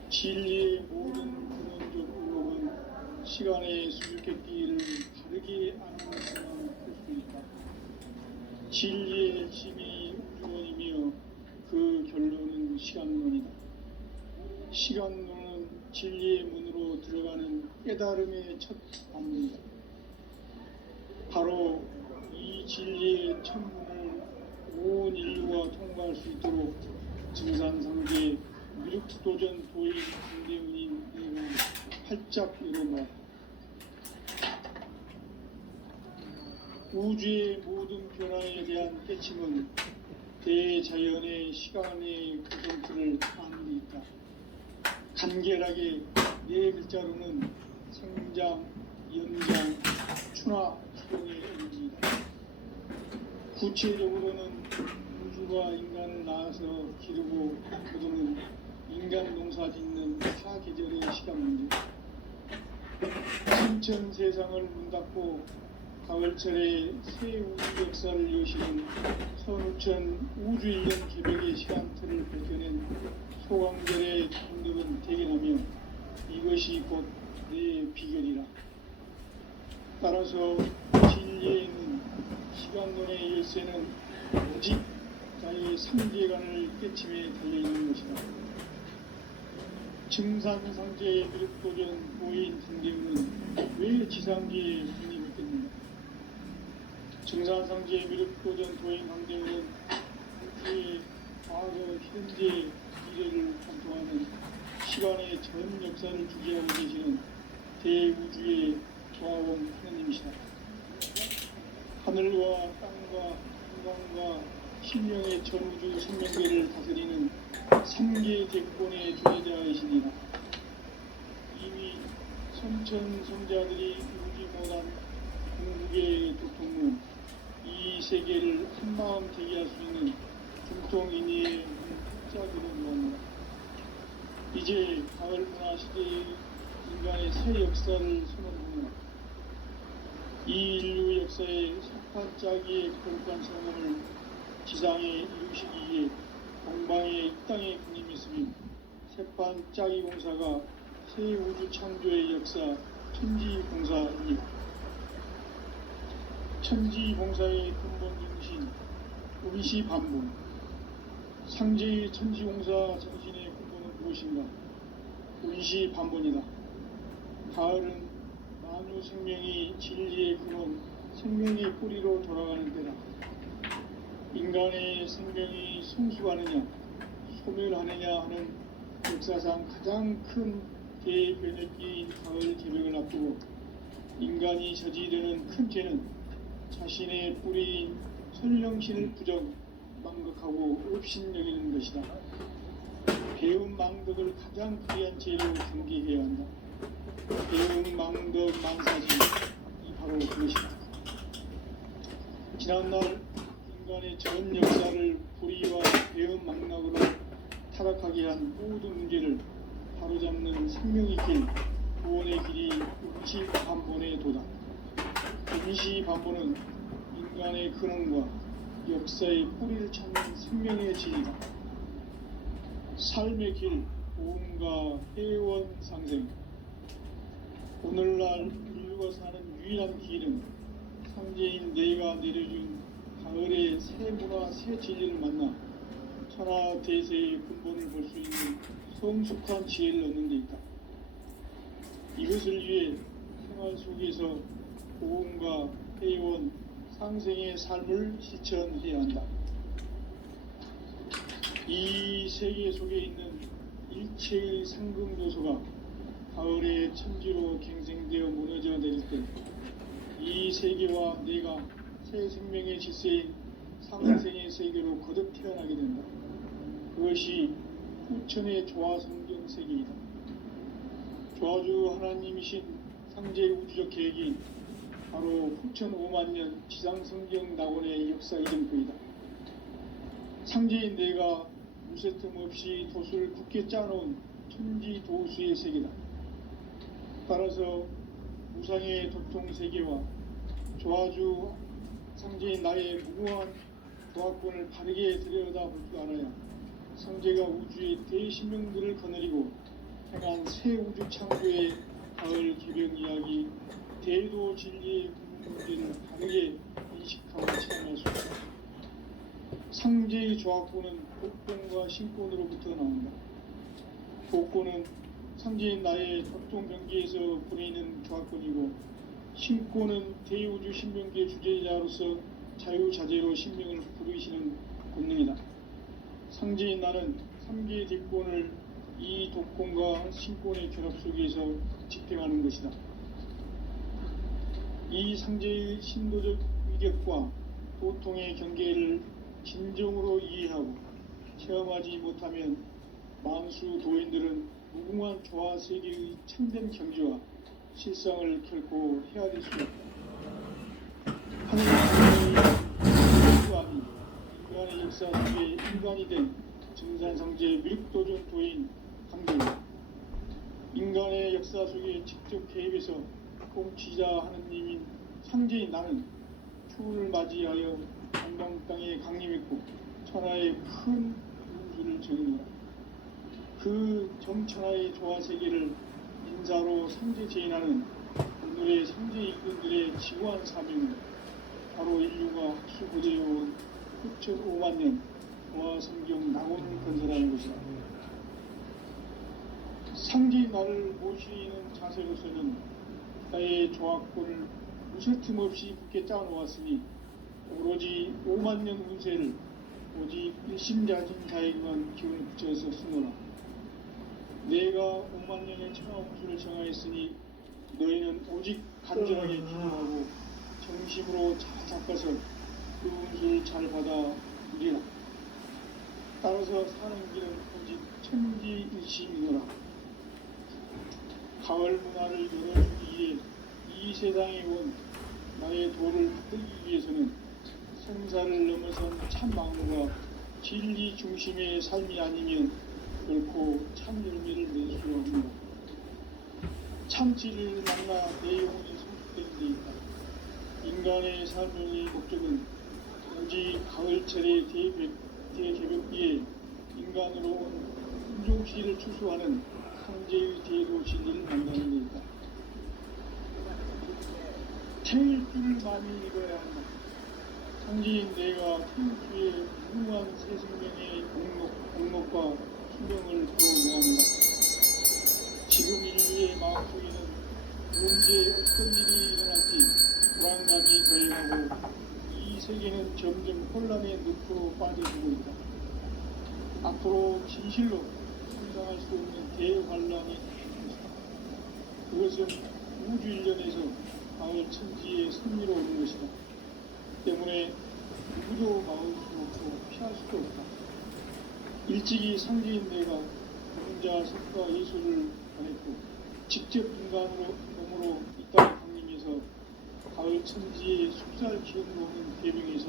진리의 모든 근원적 의혹은 시간의 수수께끼를 다르게 아는 것만 풀 수 있다. 진리의 핵심이 우주론이며 그 결론은 시간론이다. 시간론은 진리의 문으로 들어가는 깨달음의 첫 관문이다. 바로 이 진리의 첫 문을 온 인류가 통과할 수 있도록 증산상제 미륵도전 도인 김대은인 내가 활짝 열어놓았다. 우주의 모든 변화에 대한 깨침은 대자연의 시간의 구성틀을 아는 데 있다. 간결하게 네 글자로는 생장, 연장, 추나, 수동의 의미이다. 구체적으로는 우주가 인간을 낳아서 기르고 거두는 인간 농사 짓는 사계절의 시간 문제, 신천 세상을 문 닫고 가을철에 새 우주 역사를 여시는 선우천 우주일년 개벽의 시간틀을 밝혀낸 소강절의 감독은 대견하며 이것이 곧 내 비결이라. 따라서 진리에 있는 시간론의 열쇠는 오직 나의 상계관을 깨침에 달려있는 것이다. 증산상제의 미륵도전 고인 강대우는 왜 지상계에 분이 있겠는가? 증산상제의 미륵도전 도인 강대우는 우주의 과거, 현재, 미래를 관통하는 시간의 전 역사를 주재하고 계시는 대우주의 조화원 하느님이시다. 하늘과 땅과 인간과 신령의 전우주 생명계를 다스리는 삼계 대권의 주재자이시니라. 이미 선천성자들이 울지 못한 궁극의 도통로, 이 세계를 한마음 되게 할 수 있는 중통인의의 짝으로 모았노라. 이제 가을 문화 시대의 인간의 새 역사를 선언하노라. 이 인류 역사의 석판짜기의 거룩한 성공을 지상에 이루시기에 동방의 이 땅의 군임이으며 세판짜기 공사가 새 우주 창조의 역사 천지봉사입니다. 천지봉사의 근본 정신 운시반본, 상제의 천지공사 정신의 근본은 무엇인가? 운시반본이다. 가을은 만유 생명이 진리의 근원, 생명의 뿌리로 돌아가는 때다. 인간의 생명이 성숙하느냐, 소멸하느냐 하는 역사상 가장 큰 대변혁기인 가을 개벽을 앞두고 인간이 저지르는 큰 죄는 자신의 뿌리인 설령신을 부정, 망극하고 업신여기는 것이다. 배운 망덕을 가장 불의한 죄로 경계해야 한다. 배운 망덕 만사지, 이 바로 그것이다. 지난날 인간의 전 역사를 불의와 배은 망락으로 타락하게 한 모든 문제를 바로잡는 생명의 길, 구원의 길이 운시반본의 도다. 운시반본은 인간의 근원과 역사의 뿌리를 찾는 생명의 진리다. 삶의 길, 보험과 회원 상생. 오늘날 인류가 사는 유일한 길은 상제인 내가 내려준 가을의 새 문화, 새 진리를 만나 천하 대세의 근본을 볼 수 있는 성숙한 지혜를 얻는 데 있다. 이것을 위해 생활 속에서 보험과 회원, 상생의 삶을 실천해야 한다. 이 세계 속에 있는 일체의 상금도소가 가을의 천지로 갱생되어 무너져 내릴 때 이 세계와 내가 새 생명의 질서인 상생의 세계로 거듭 태어나게 된다. 그것이 후천의 조화성경 세계이다. 조화주 하나님이신 상제 우주적 계획이 바로 후천 5만년 지상성경 낙원의 역사 이전부이다. 상제인 내가 무쇠틈 없이 도수를 굳게 짜놓은 천지도수의 세계다. 따라서 무상의 도통세계와 조화주 상제인 나의 무궁한 도화권을 바르게 들여다볼 줄 알아야 상제가 우주의 대신명들을 거느리고 행한 새 우주 창조의 가을 개벽 이야기, 대도 진리의 문제를 바르게 인식하고 체험할 수 있다. 상제의 조화권은 복권과 신권으로부터 나온다. 복권은 상제인 나의 협동병기에서 보내는 조화권이고, 신권은 대우주 신명계 주제자로서 자유자재로 신명을 부르시는 권능이다. 상제인 나는 3개의 뒷권을 이 독권과 신권의 결합 속에서 집행하는 것이다. 이 상제의 신도적 위격과 도통의 경계를 진정으로 이해하고 체험하지 못하면 만수 도인들은 무궁한 조화 세계의 참된 경지와 실상을 결코 헤아릴 수 없다. 하늘의 인간의 역사 속에 인간이 된 증산상제 미륵도전 도인 강대우. 인간의 역사 속에 직접 개입해서 통치자 하느님인 상제인 나는 추운을 맞이하여 한방 땅에 강림했고 천하의 큰 운수를 정의노라. 그 정천하의 조화세계를 인사로 상제 제인하는 오늘의 상제 일꾼들의 지구한 사명은 바로 인류가 학수고대해온 9,500만 년 동화 성경 낙원을 건설하는 것이다. 상제인 나를 모시는 자세로서는 나의 조합권을 무쇠틈 없이 굳게 짜놓았으니 오로지 5만 년 운세를 오직 일심자진 자에게만 기운을 붙여서 쓰노라. 내가 5만 년의 천하 운수를 정하였으니 너희는 오직 간절하게 기도하고 정심으로 잘 닦아서 그 운수를 잘 받아 누리라. 따라서 사는 길은 오직 천지일심이노라. 가을 문화를 열어주기 위해 이 세상에 온 나의 도를 붙들기 위해서는 생사를 넘어선 참 마음과 진리 중심의 삶이 아니면 결코 참 열매를 낼 수 없는다. 참 진리를 만나 내 영혼이 성숙되는 데 있다. 인간의 삶의 목적은 오직 가을철의 대개벽기에 인간으로 온 인종시를 추수하는 상제의 제도 진리를 만나는 데 있다. 태일 줄을 많이 읽어야 한다. 상제인 내가 태일주의 무궁한 새 생명의 공목과 수명을 불어모아노라. 지금 인류의 마음속에는 언제 어떤 일이 일어날지 불안감이 더해가고 이 세계는 점점 혼란의 늪으로 빠져들고 있다. 앞으로 진실로 상상할 수 없는 대환란이 있다. 그것은 우주 일련에서 가을 천지의 승리로 오는 것이다. 때문에 누구도 막을 수 없고 피할 수도 없다. 일찍이 상제인 내가 공자 석가 예수를 보냈고 직접 인간으로 몸으로 이 땅에 강림해서 가을 천지의 숲살 기운을 오는 대명에서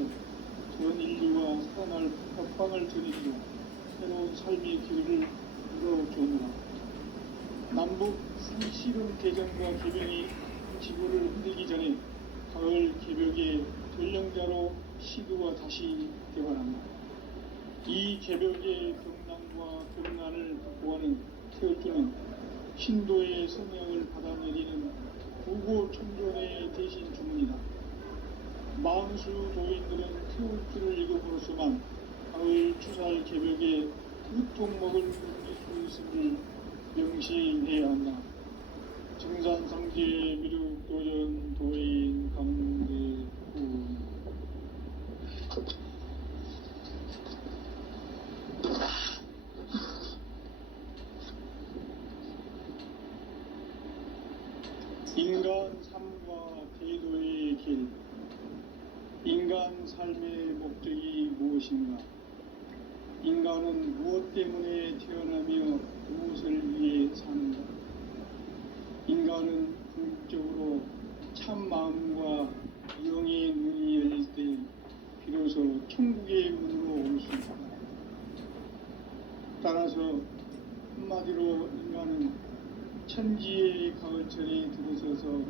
전 인류와 살아날 법방을 전해주고 새로운 삶의 길을 열어주노라. 남북 상실은 개정과 개병이 지구를 흔들기 전에 가을 개벽의 전령자로 시드가 다시 개발한다. 이 개벽의 경난과 경난을 극복하는 태울주는 신도의 성령을 받아내리는 구고천존의 대신 주문이다. 만수 도인들은 태울주를 읽어보로서만 가을 추살 개벽에 으통먹을 넘길 수 있음을 명시해야 한다. 증산상제 미륵도전 도인 강대우. 인간 삶과 대도의 길. 인간 삶의 목적이 무엇인가? 인간은 무엇 때문에 태어나며 무엇을 위해 사는가? 인간은 궁극적으로 참 마음과 영의 문이 열릴 때 비로소 천국의 문으로 올 수 있다. 따라서 한마디로 인간은 천지의 가을철에 들어서서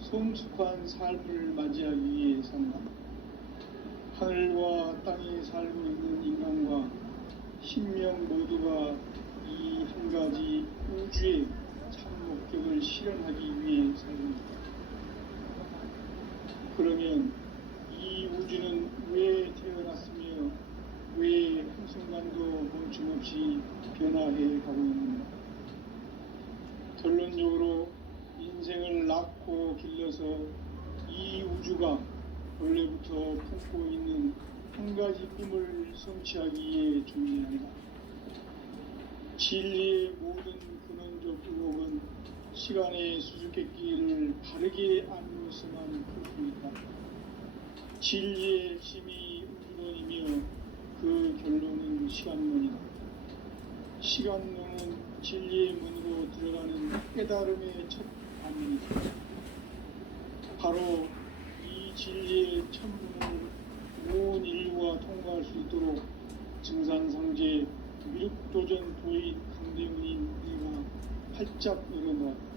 성숙한 삶을 맞이하기 위해 산다. 하늘과 땅에 살고 있는 인간과 신명 모두가 이 한 가지 우주의 참 목적을 실현하기 위해 살립니다. 그러면 이 우주는 왜 태어났으며 왜 한순간도 멈춤없이 변화해 가고 있는가? 결론적으로 인생을 낳고 길러서 이 우주가 원래부터 품고 있는 한 가지 꿈을 성취하기 위해 존재한다. 진리의 모든 근원적 의혹은 시간의 수수께끼를 바르게 알면서만 풀 수 있다. 진리의 핵심이 우주론이며 그 결론은 시간론이다. 시간론은 진리의 문으로 들어가는 깨달음의 첫 반문이다. 바로 이 진리의 첫 문을 온 인류가 누구나 통과할 수 있도록 증산상제 미륵도전 도인 강대문인 내가 활짝 열어놓았다.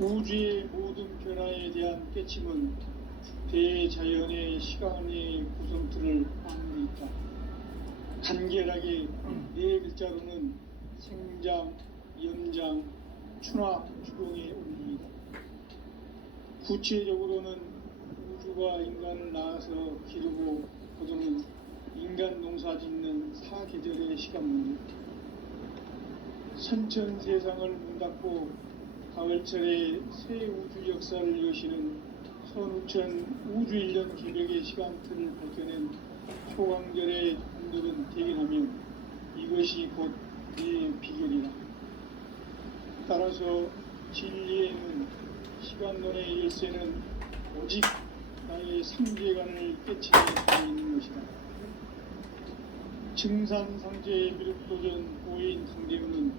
우주의 모든 변화에 대한 깨침은 대자연의 시간의 구성틀을 안고 있다. 간결하게 네 글자로는 생장, 연장, 추락, 주공의 원리이다. 구체적으로는 우주가 인간을 낳아서 기르고 거두는 인간 농사 짓는 사계절의 시간문이다. 선천 세상을 문 닫고 가을철에 새 우주 역사를 여시는 선우천 우주 1년 기백의 시간틀을 밝혀낸 초강절의 분들은 대견하며 이것이 곧 내 비결이다. 따라서 진리에는 시간론의 열쇠는 오직 나의 상계관을 깨치게 되어 있는 것이다. 증산상제 미륵도전 보인 강대문은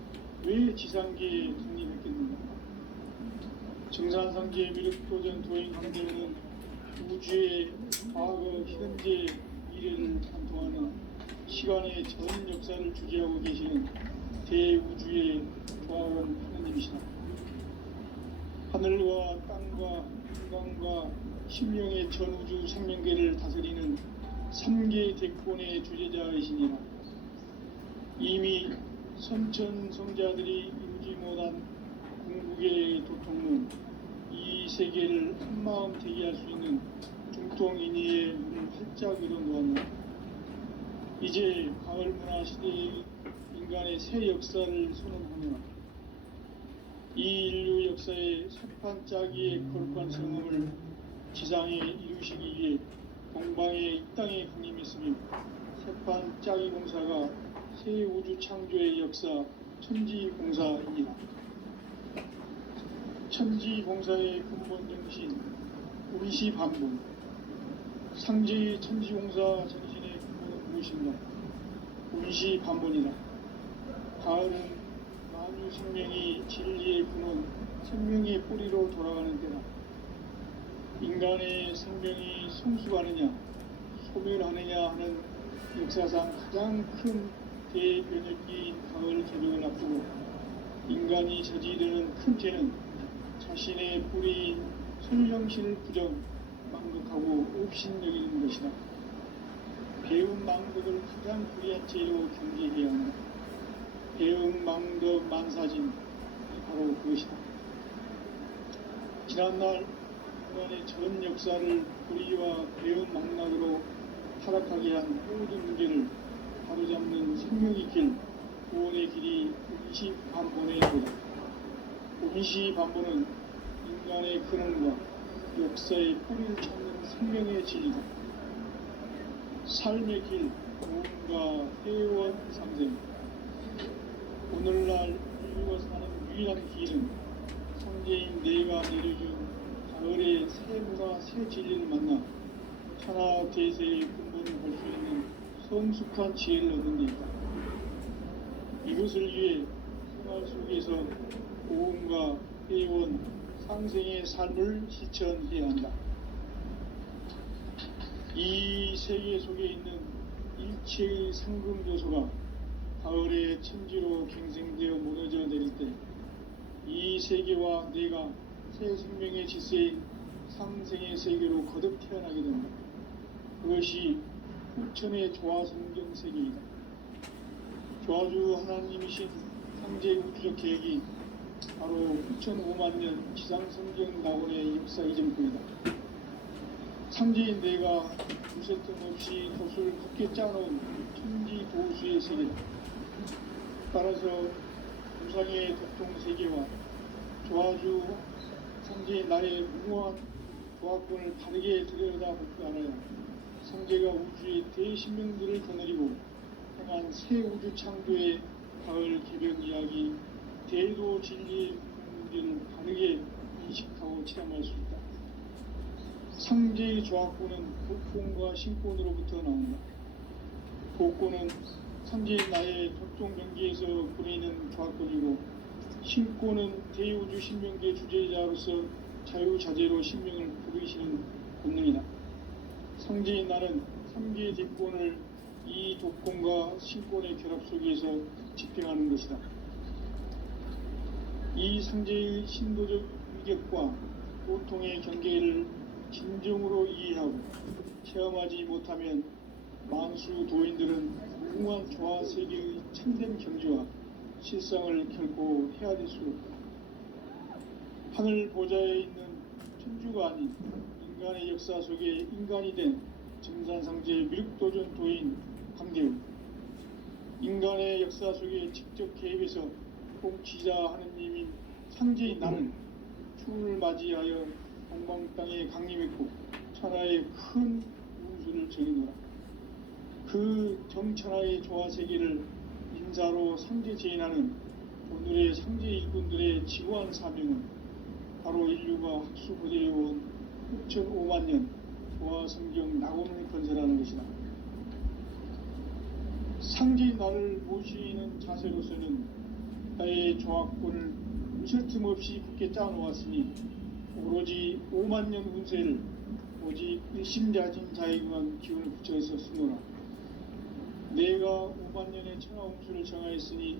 왜 지상계에 독립했겠는가? 증산상제 미륵도전 도인 강대문은 우주의 과거, 현재, 미래를 관통하는 시간의 전 역사를 주재하고 계시는 대우주의 조화원 하느님이시다. 하늘과 땅과 인간과 신명의 전우주 생명계를 다스리는 3계 대권의 주재자이시니라. 이미 선천성자들이 이루지 못한 궁극의 도통문, 이 세계를 한마음 대기할 수 있는 중통인의의 문을 활짝 열어놓았노라. 이제 가을 문화 시대의 인간의 새 역사를 선언하노라. 이 인류 역사의 새판 짜기의 거룩한 성음을 지상에 이루시기 위해 동방의 이 땅에 강림했으며 새판 짜기 공사가 새 우주 창조의 역사 천지공사이니라. 천지공사의 근본 정신 운시반본. 상제의 천지공사 정신의 근본은 무엇인가? 운시반본이다. 가을은 만유 생명이 진리의 근원, 생명의 뿌리로 돌아가는 때다. 인간의 생명이 성숙하느냐, 소멸하느냐 하는 역사상 가장 큰 대변혁기인 가을 개벽을 앞두고 인간이 저지르는 큰 죄는 자신의 뿌리인 솔령신을 부정, 망극하고 업신여기는 것이다. 배움 망덕을 가장 불의한 죄로 경계해야 한다. 배움 망덕 만사진, 바로 그것이다. 지난날 인간의 전 역사를 불의와 배움 망락으로 타락하게 한 모든 문제를 바로잡는 생명의 길, 구원의 길이 운시반본의 도다. 운시반본은 인간의 근원과 역사의 뿌리를 찾는 생명의 진리다. 삶의 길, 무언가 회원 상생. 오늘날 인류가 사는 유일한 길은 성제인 내가 내려준 가을의 새 문화, 새 진리를 만나 천하 대세의 근본을 볼 수 있는 성숙한 지혜를 얻는 데 있다. 이것을 위해 생활 속에서 고음과 회원, 상생의 삶을 실천해야 한다. 이 세계 속에 있는 일체의 상금 요소가 가을의 천지로 갱생되어 무너져 내릴 때 이 세계와 내가 새 생명의 질서인 상생의 세계로 거듭 태어나게 된다. 그것이 후천의 조화성경 세계이다. 조화주 하나님이신 상제 우주적 계획이 바로 2005만 지상성경 낙원의 역사 이전뿐이다. 상제인 내가 무쇠 틈 없이 돛을 굳게 짜놓은 천지 도수의 세계다. 따라서 우상의 도통 세계와 조화주 상제인 나의 무모한 조화권을 바르게 들여다볼 줄 알아야 상제가 우주의 대신명들을 거느리고 행한 새 우주 창조의 가을 개벽 이야기, 대도 진리의 문제를 바르게 인식하고 체험할 수 있다. 상제의 조화권은 복권과 신권으로부터 나온다. 복권은 상제인 나의 도통 경계에서 보내는 조화권이고, 신권은 대우주 신명계 주제자로서 자유자재로 신명을 부르시는 본능이다. 상제인 나는 3개의 뒷권을 이 독권과 신권의 결합 속에서 집행하는 것이다. 이 상제의 신도적 위격과 고통의 경계를 진정으로 이해하고 체험하지 못하면 만수 도인들은 무궁한 조화 세계의 참된 경지와 실상을 결코 헤아릴 수 없다. 하늘 보좌에 있는 천주가 아닌 인간의 역사 속에 인간이 된 증산상제 미륵도전 도인 강대우, 인간의 역사 속에 직접 개입해서 통치자 하느님인 상제인 나는 추운을 맞이하여 동방 땅에 강림했고 천하의 큰 운수를 정해놓아 그 정천하의 조화세계를 인사로 상제 제인하는 오늘의 상제 일꾼들의 지구한 사명은 바로 인류가 학수부대해온 6,500만 년 조화성경 낙원을 건설하는 것이다. 상제인 나를 모시는 자세로서는 나의 조합권을 무실 틈 없이 굳게 짜놓았으니 오로지 5만 년 운세를 오직 일심자진 자에게만 기운을 붙여서 쓰노라. 내가 5만 년의 천하 운수를 정하였으니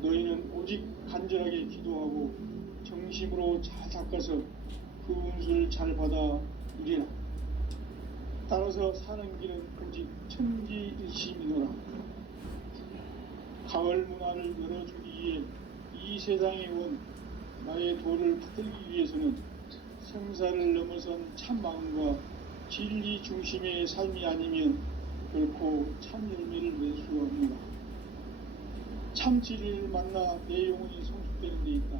너희는 오직 간절하게 기도하고 정심으로 잘 닦아서 그 운수를 잘 받아 누리라. 따라서 사는 길은 오직 천지일심이노라. 가을 문화를 열어주기 위해 이 세상에 온 나의 도를 붙들기 위해서는 생사를 넘어선 참 마음과 진리 중심의 삶이 아니면 결코 참 열매를 낼 수가 없노라. 참 진리를 만나 내 영혼이 성숙되는 데 있다.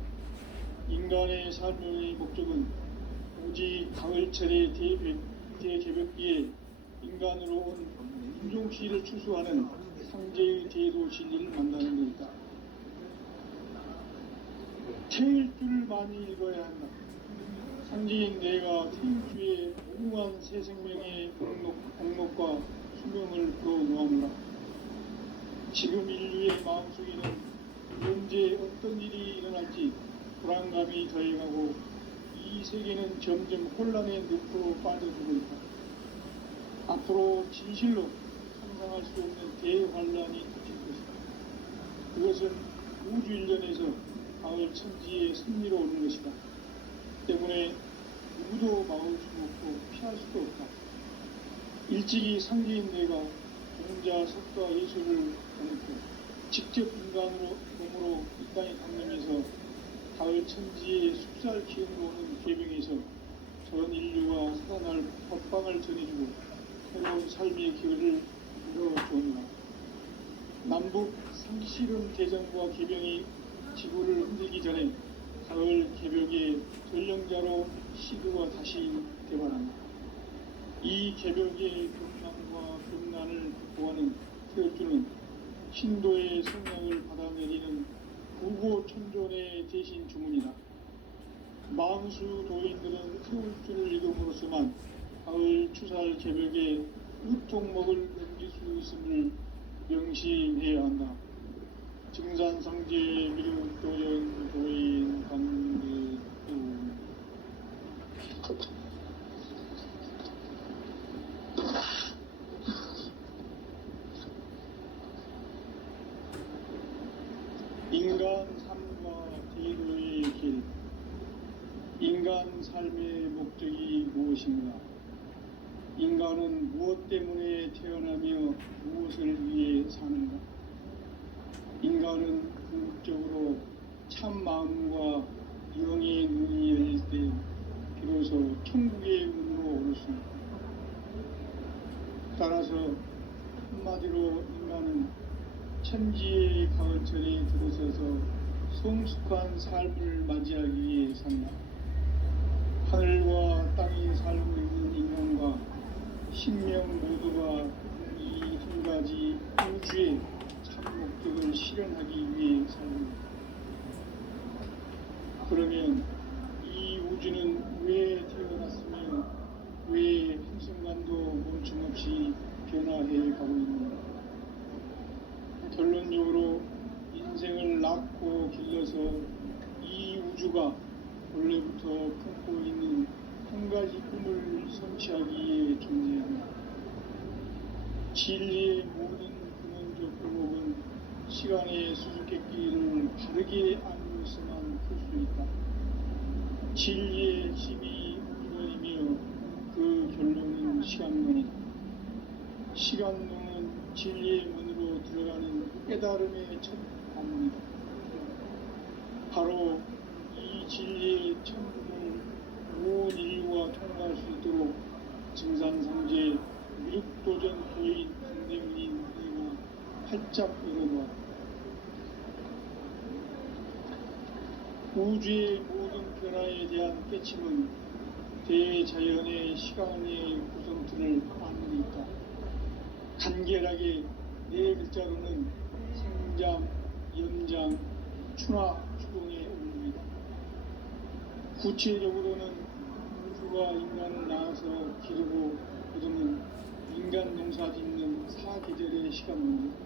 인간의 삶의 목적은 오직 가을철의 대개벽기에 인간으로 온 인종시를 추수하는 상제의 대도 진리를 만나는 데 있다. 태일주를 많이 읽어야 한다. 상제인 내가 태일주의 무궁한 새 생명의 공록과 수명을 불어놓았노라. 지금 인류의 마음속에는 언제 어떤 일이 일어날지 불안감이 더해가고 이 세계는 점점 혼란의 늪으로 빠져들고 있다. 앞으로 진실로 상상할 수 없는 대환란이 닥칠 것이다. 그것은 우주 일련에서 가을 천지의 승리로 오는 것이다. 때문에 누구도 막을 수 없고 피할 수도 없다. 일찍이 상제인 내가 공자, 석가, 예술을 전했고 직접 인간으로 몸으로 이 땅에 강림해서 가을 천지의 숲살 기운으로 오는 계병에서 전 인류가 살아날 법방을 전해주고 새로운 삶의 기회를 이뤄주었노라. 남북 상실은 대전과 계병이 지구를 흔들기 전에 가을 개벽의 전령자로 시드가 다시 개발한다. 이 개벽의 금난과 금난을 극복하는 태엽주는 신도의 성령을 받아내리는 구고천존의 대신 주문이다. 만수 도인들은 태울주를 읽음으로써만 가을 추살 개벽의 의통목을 넘길 수 있음을 명심해야 한다. 증산상제 미륵도전 도인 강대우. 인간 삶과 대도의 길. 인간 삶의 목적이 무엇인가? 인간은 무엇 때문에 태어나며 무엇을 위해 사는가? 인간은 궁극적으로 참 마음과 영의 눈이 열릴 때 비로소 천국의 문으로 오를 수 있다. 따라서 한마디로 인간은 천지의 가을철에 들어서서 성숙한 삶을 맞이하기 위해 산다. 하늘과 땅이 살고 있는 인간과 신명 모두가 이 한 가지 우주의 참 목적을 실현하기 위해 살고 있다. 그러면 이 우주는 왜 태어났으며 왜 한순간도 멈춤없이 변화해 가고 있는가? 결론적으로 인생을 낳고 길러서 이 우주가 원래부터 품고 있는 한 가지 꿈을 성취하기에 존재한다. 진리의 모든 근원적 방법은 시간의 수수께끼를 바르게 알고서만 풀 수 있다. 진리의 핵심이 우주론이며 그 결론은 시간론이다. 시간론은 진리의 문으로 들어가는 깨달음의 첫 관문이다. 바로 이 진리의 첫 문을 온 인류가 통과할 수 있도록 증산상제 미륵도전 도인 강대문인 내가 활짝 열어놓았다. 우주의 모든 변화에 대한 깨침은 대자연의 시간의 구성틀을 아는 데 있다. 간결하게 네 글자로는 생장, 연장, 추나 추동의 원리이다. 구체적으로는 우주가 인간을 낳아서 기르고 거두는 인간 농사 짓는 사계절의 시간입니다.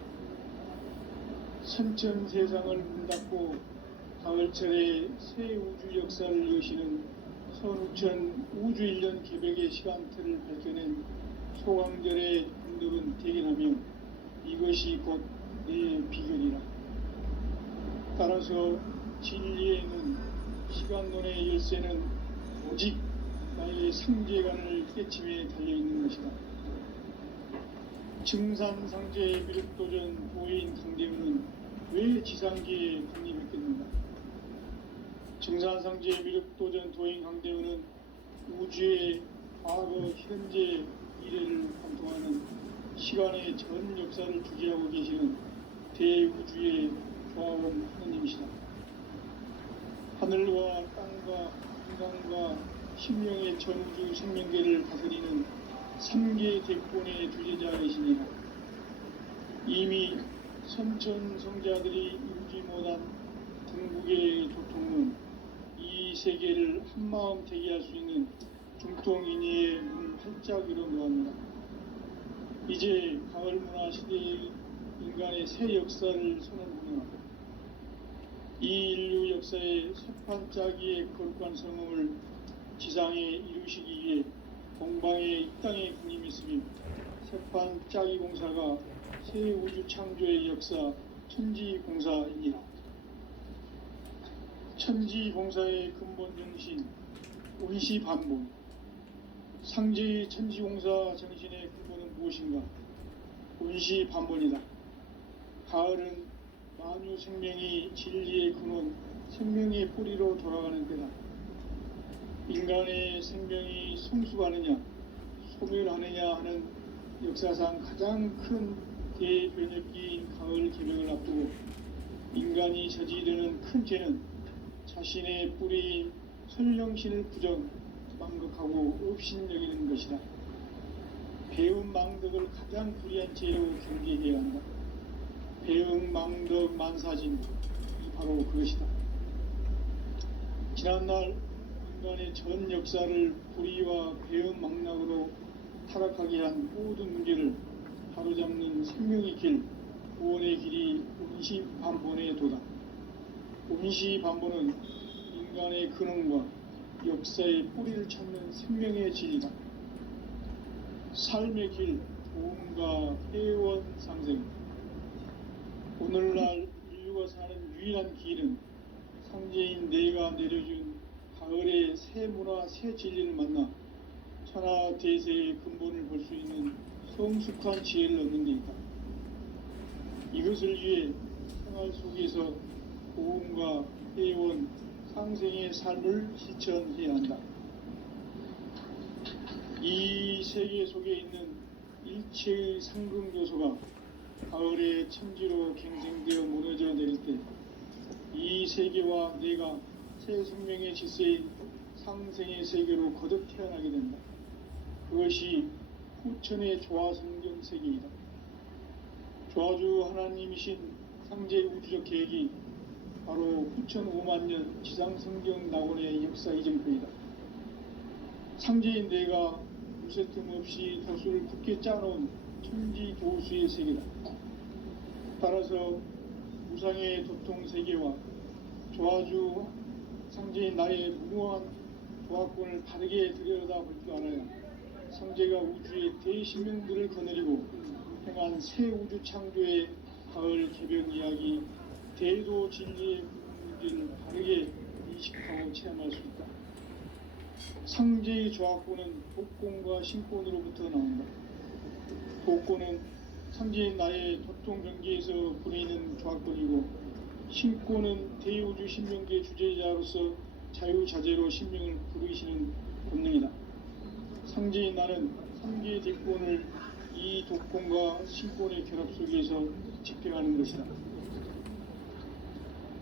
선천 세상을 문 닫고 가을철에 새 우주 역사를 여시는 선우천 우주 1년 개백의 시간틀을 밝혀낸 소강절의 분들은 대견하며 이것이 곧 내 비결이라. 따라서 진리에는 시간론의 열쇠는 오직 나의 상제관을 깨침에 달려있는 것이다. 증산상제 미륵도전 도인 강대문은 왜 지상계에 군림했겠는가? 증산상제 미륵도전 도인 강대문은 우주의 과거, 현재, 미래를 관통하는 시간의 전 역사를 주재하고 계시는 대우주의 조화원 하느님이시다. 하늘과 땅과 인간과 심령의 전우주 생명계를 다스리는 3계 대권의 주제자이시니라. 이미 선천 성자들이 이루지 못한 궁극의 조통은 이 세계를 한마음 되게 할 수 있는 중통인의의 문을 활짝 열어놓았다. 이제 가을문화 시대의 인간의 새 역사를 선언하며 이 인류 역사의 새판짜기의 거룩한 성음을 지상에 이루시기 위해 동방의 이 땅에 군림했으며 새판짜기 공사가 새 우주 창조의 역사 천지공사이니라. 천지공사의 근본 정신 운시반본. 상제의 천지공사 정신의 근본은 무엇인가? 운시반본이다. 가을은 만유 생명이 진리의 근원, 생명의 뿌리로 돌아가는 때다. 인간의 생명이 성숙하느냐, 소멸하느냐 하는 역사상 가장 큰 대변혁기인 가을 개명을 앞두고 인간이 저지르는 큰 죄는 자신의 뿌리인 설령신을 부정, 망극하고 업신여기는 것이다. 배움 망덕을 가장 불의한 죄로 경계해야 한다. 배움 망덕 만사진, 바로 그것이다. 지난날 인간의 전 역사를 불의와 배움 망락으로 타락하게 한 모든 문제를 바로잡는 생명의 길, 구원의 길이 운시반본의 도다. 운시반본은 인간의 근원과 역사의 뿌리를 찾는 생명의 진리다. 삶의 길, 도움과 회원 상생. 오늘날 인류가 사는 유일한 길은 상제인 내가 내려준 가을의 새 문화, 새 진리를 만나 천하 대세의 근본을 볼 수 있는 성숙한 지혜를 얻는 데 있다. 이것을 위해 생활 속에서 도움과 회원, 상생의 삶을 실천해야 한다. 이 세계 속에 있는 일체의 상금 요소가 가을의 천지로 갱생되어 무너져 내릴 때 이 세계와 내가 새 생명의 질서인 상생의 세계로 거듭 태어나게 된다. 그것이 후천의 조화성경 세계이다. 조화주 하나님이신 상제 우주적 계획이 바로 후천 5만년 지상성경 낙원의 역사 이정표이다. 상제인 내가 무쇠틈 없이 도수를 굳게 짜놓은 천지 도수의 세계다. 따라서 무상의 도통 세계와 조화주 상제인 나의 무모한 조합권을 바르게 들여다볼 줄 알아야 성제가 우주의 대신명들을 거느리고 행한 새 우주 창조의 가을 개변 이야기, 대도 진리의 문제를 바르게 인식하고 체험할 수 있다. 상제의 조합권은 복권과 신권으로부터 나온다. 복권은 상제의 나의 도통 경계에서 보내는 조합권이고, 신권은 대우주 신명계 주제자로서 자유자재로 신명을 부르시는 본능이다. 상제의 나는 상계의 대권을 이 독권과 신권의 결합 속에서 집행하는 것이다.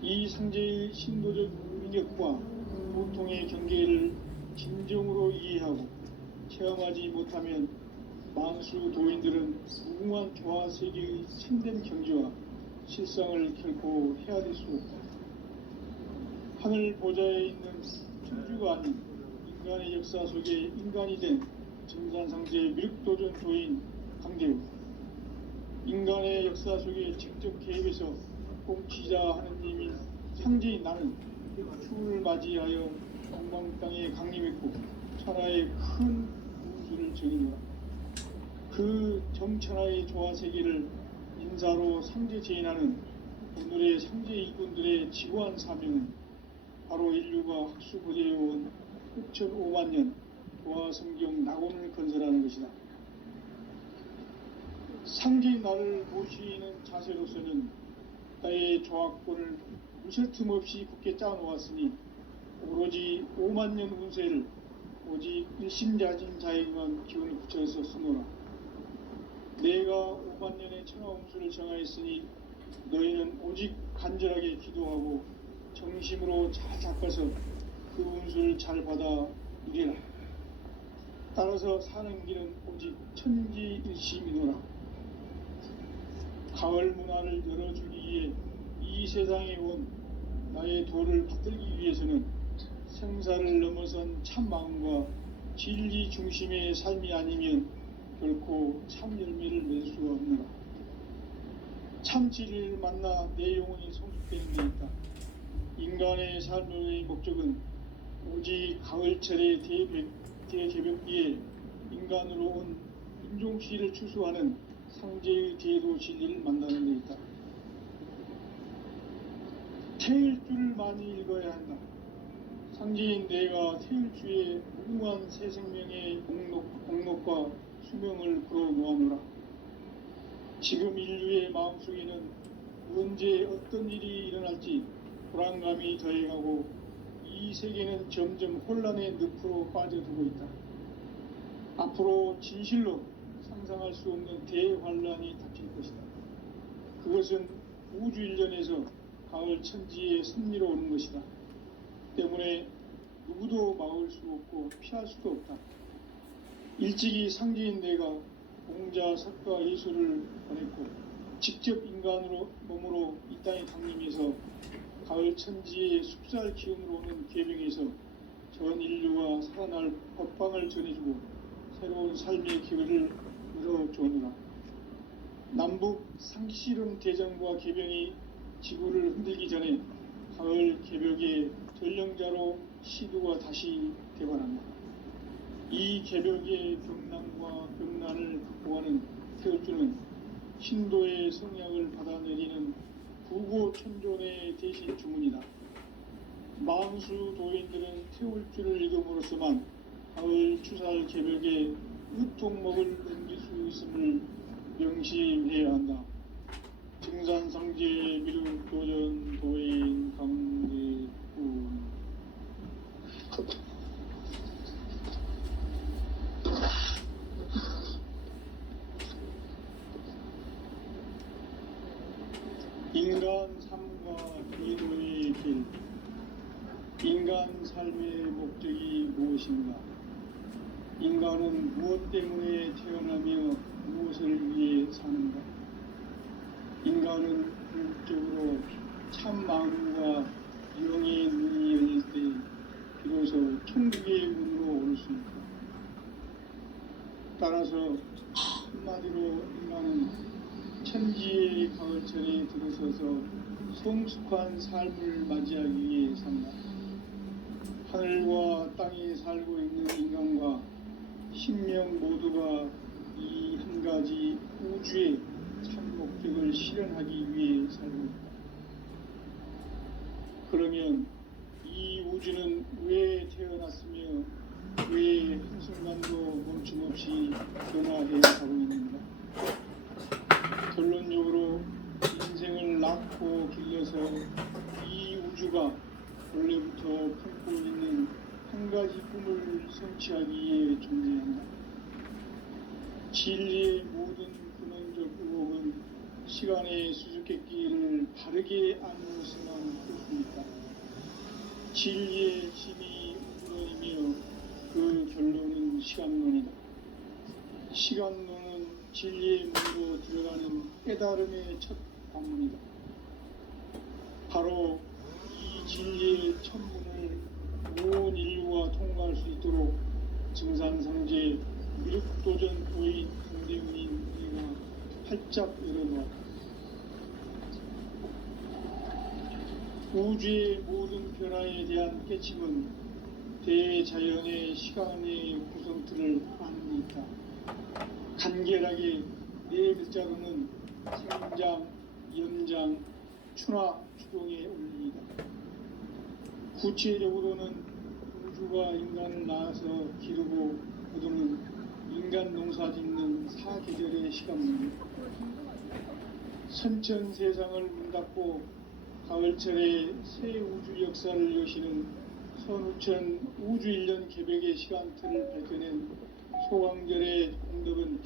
이 상제의 신도적 위력과 보통의 경계를 진정으로 이해하고 체험하지 못하면 만수 도인들은 무궁한 교화 세계의 참된 경지와 실상을 결코 헤아릴 수 없다. 하늘 보좌에 있는 천주가 아닌 인간의 역사 속에 인간이 된 증산상제의 미륵도전 도인 강대우, 인간의 역사 속에 직접 개입해서 공치자 하느님인 상제인 나는 추을 맞이하여 동방 땅에 강림했고 천하의 큰 우주를 정의하라. 그 정천하의 조화세계를 인사로 상제 제인하는 오늘의 상제 이군들의 지고한 사명은 바로 인류가 학수고대해온 6,500만 년 조화성경 낙원을 건설하는 것이다. 상제인 나를 모시는 자세로서는 나의 조합권을 무술 틈 없이 굳게 짜놓았으니 오로지 5만 년 운세를 오직 일심자진 자에게만 기운을 붙여서 쓰노라. 내가 5만 년의 천하운수를 정하였으니 너희는 오직 간절하게 기도하고 정심으로 잘 닦아서 그 운수를 잘 받아 누리라. 따라서 사는 길은 오직 천지일심이노라. 가을 문화를 열어주기 위해 이 세상에 온 나의 도를 받들기 위해서는 생사를 넘어선 참 마음과 진리 중심의 삶이 아니면 결코 참 열매를 맺을 수가 없노라. 참 진리를 만나 내 영혼이 성숙되는 데 있다. 인간의 삶의 목적은 오직 가을철의 대개벽기에 인간으로 온 인종시를 추수하는 상제의 대도 진리를 만나는 데 있다. 태일주를 많이 읽어야 한다. 상제인 내가 태일주의 무궁한 새 생명의 공록과 수명을 불어놓아노라. 지금 인류의 마음속에는 언제 어떤 일이 일어날지 불안감이 더해가고 이 세계는 점점 혼란의 늪으로 빠져들고 있다. 앞으로 진실로 상상할 수 없는 대환란이 닥칠 것이다. 그것은 우주 일련에서 가을 천지의 섭리로 오는 것이다. 때문에 누구도 막을 수 없고 피할 수도 없다. 일찍이 상제인 내가 공자, 석가, 예수를 보냈고 직접 인간으로 몸으로 이 땅에 강림해서 가을 천지의 숲살 기운으로 오는 계명에서 전 인류와 살아날 법방을 전해주고 새로운 삶의 기회를 열어주오노라. 남북 상씨름 대전과 개병이 지구를 흔들기 전에 가을 개벽의 전령자로 시두가 다시 대관한다. 이 개벽의 병난과 병난을 극복하는 태울주는 신도의 성약을 받아내리는 구고천존의 대신 주문이다. 만수 도인들은 태울주를 읽음으로써만 가을 추살 개벽의 유통목을 넘길 수 있음을 명심해야 한다. 증산상제 미륵도전 도인 강대군. 인간 삶과 기도의 길. 인간 삶의 목적이 무엇인가? 인간은 무엇 때문에 태어나며 무엇을 위해 사는가? 인간은 궁극적으로 참 마음과 영의 눈이 열릴 때 비로소 천국의 문으로 올 수 있다. 따라서 한마디로 인간은 천지의 가을철에 들어서서 성숙한 삶을 맞이하기 위해 산다. 하늘과 땅에 살고 있는 인간과 신명 모두가 이 한 가지 우주의 참 목적을 실현하기 위해 살고 있다. 그러면 이 우주는 왜 태어났으며 왜 한순간도 멈춤없이 변화해 가고 있는가? 결론적으로 인생을 낳고 길러서 이 우주가 원래부터 품고 있는 한 가지 꿈을 성취하기에 존재한다. 진리의 모든 근원적 의혹은 시간의 수수께끼를 바르게 알므로서만 풀 수 있다. 진리의 진이 우주론이며 그 결론은 시간론이다. 시간론은 진리의 문으로 들어가는 깨달음의 첫 관문이다. 바로 이 진리의 첫 문을 온 인류가 통과할 수 있도록 증산상제 미륵도전 도인 강대훈인 우리가 활짝 열어놓았다. 우주의 모든 변화에 대한 깨침은 대자연의 시간의 구성틀을 아는 데 있다. 간결하게 네 글자로는 생장, 연장, 추나 추동의 원리이다. 구체적으로는 우주가 인간을 낳아서 기르고 거두는 인간 농사 짓는 사계절의 시간입니다. 선천 세상을 문 닫고 가을철에 새 우주 역사를 여시는 선우천 우주일년 개벽의 시간틀을 밝혀낸 소강절의 공덕은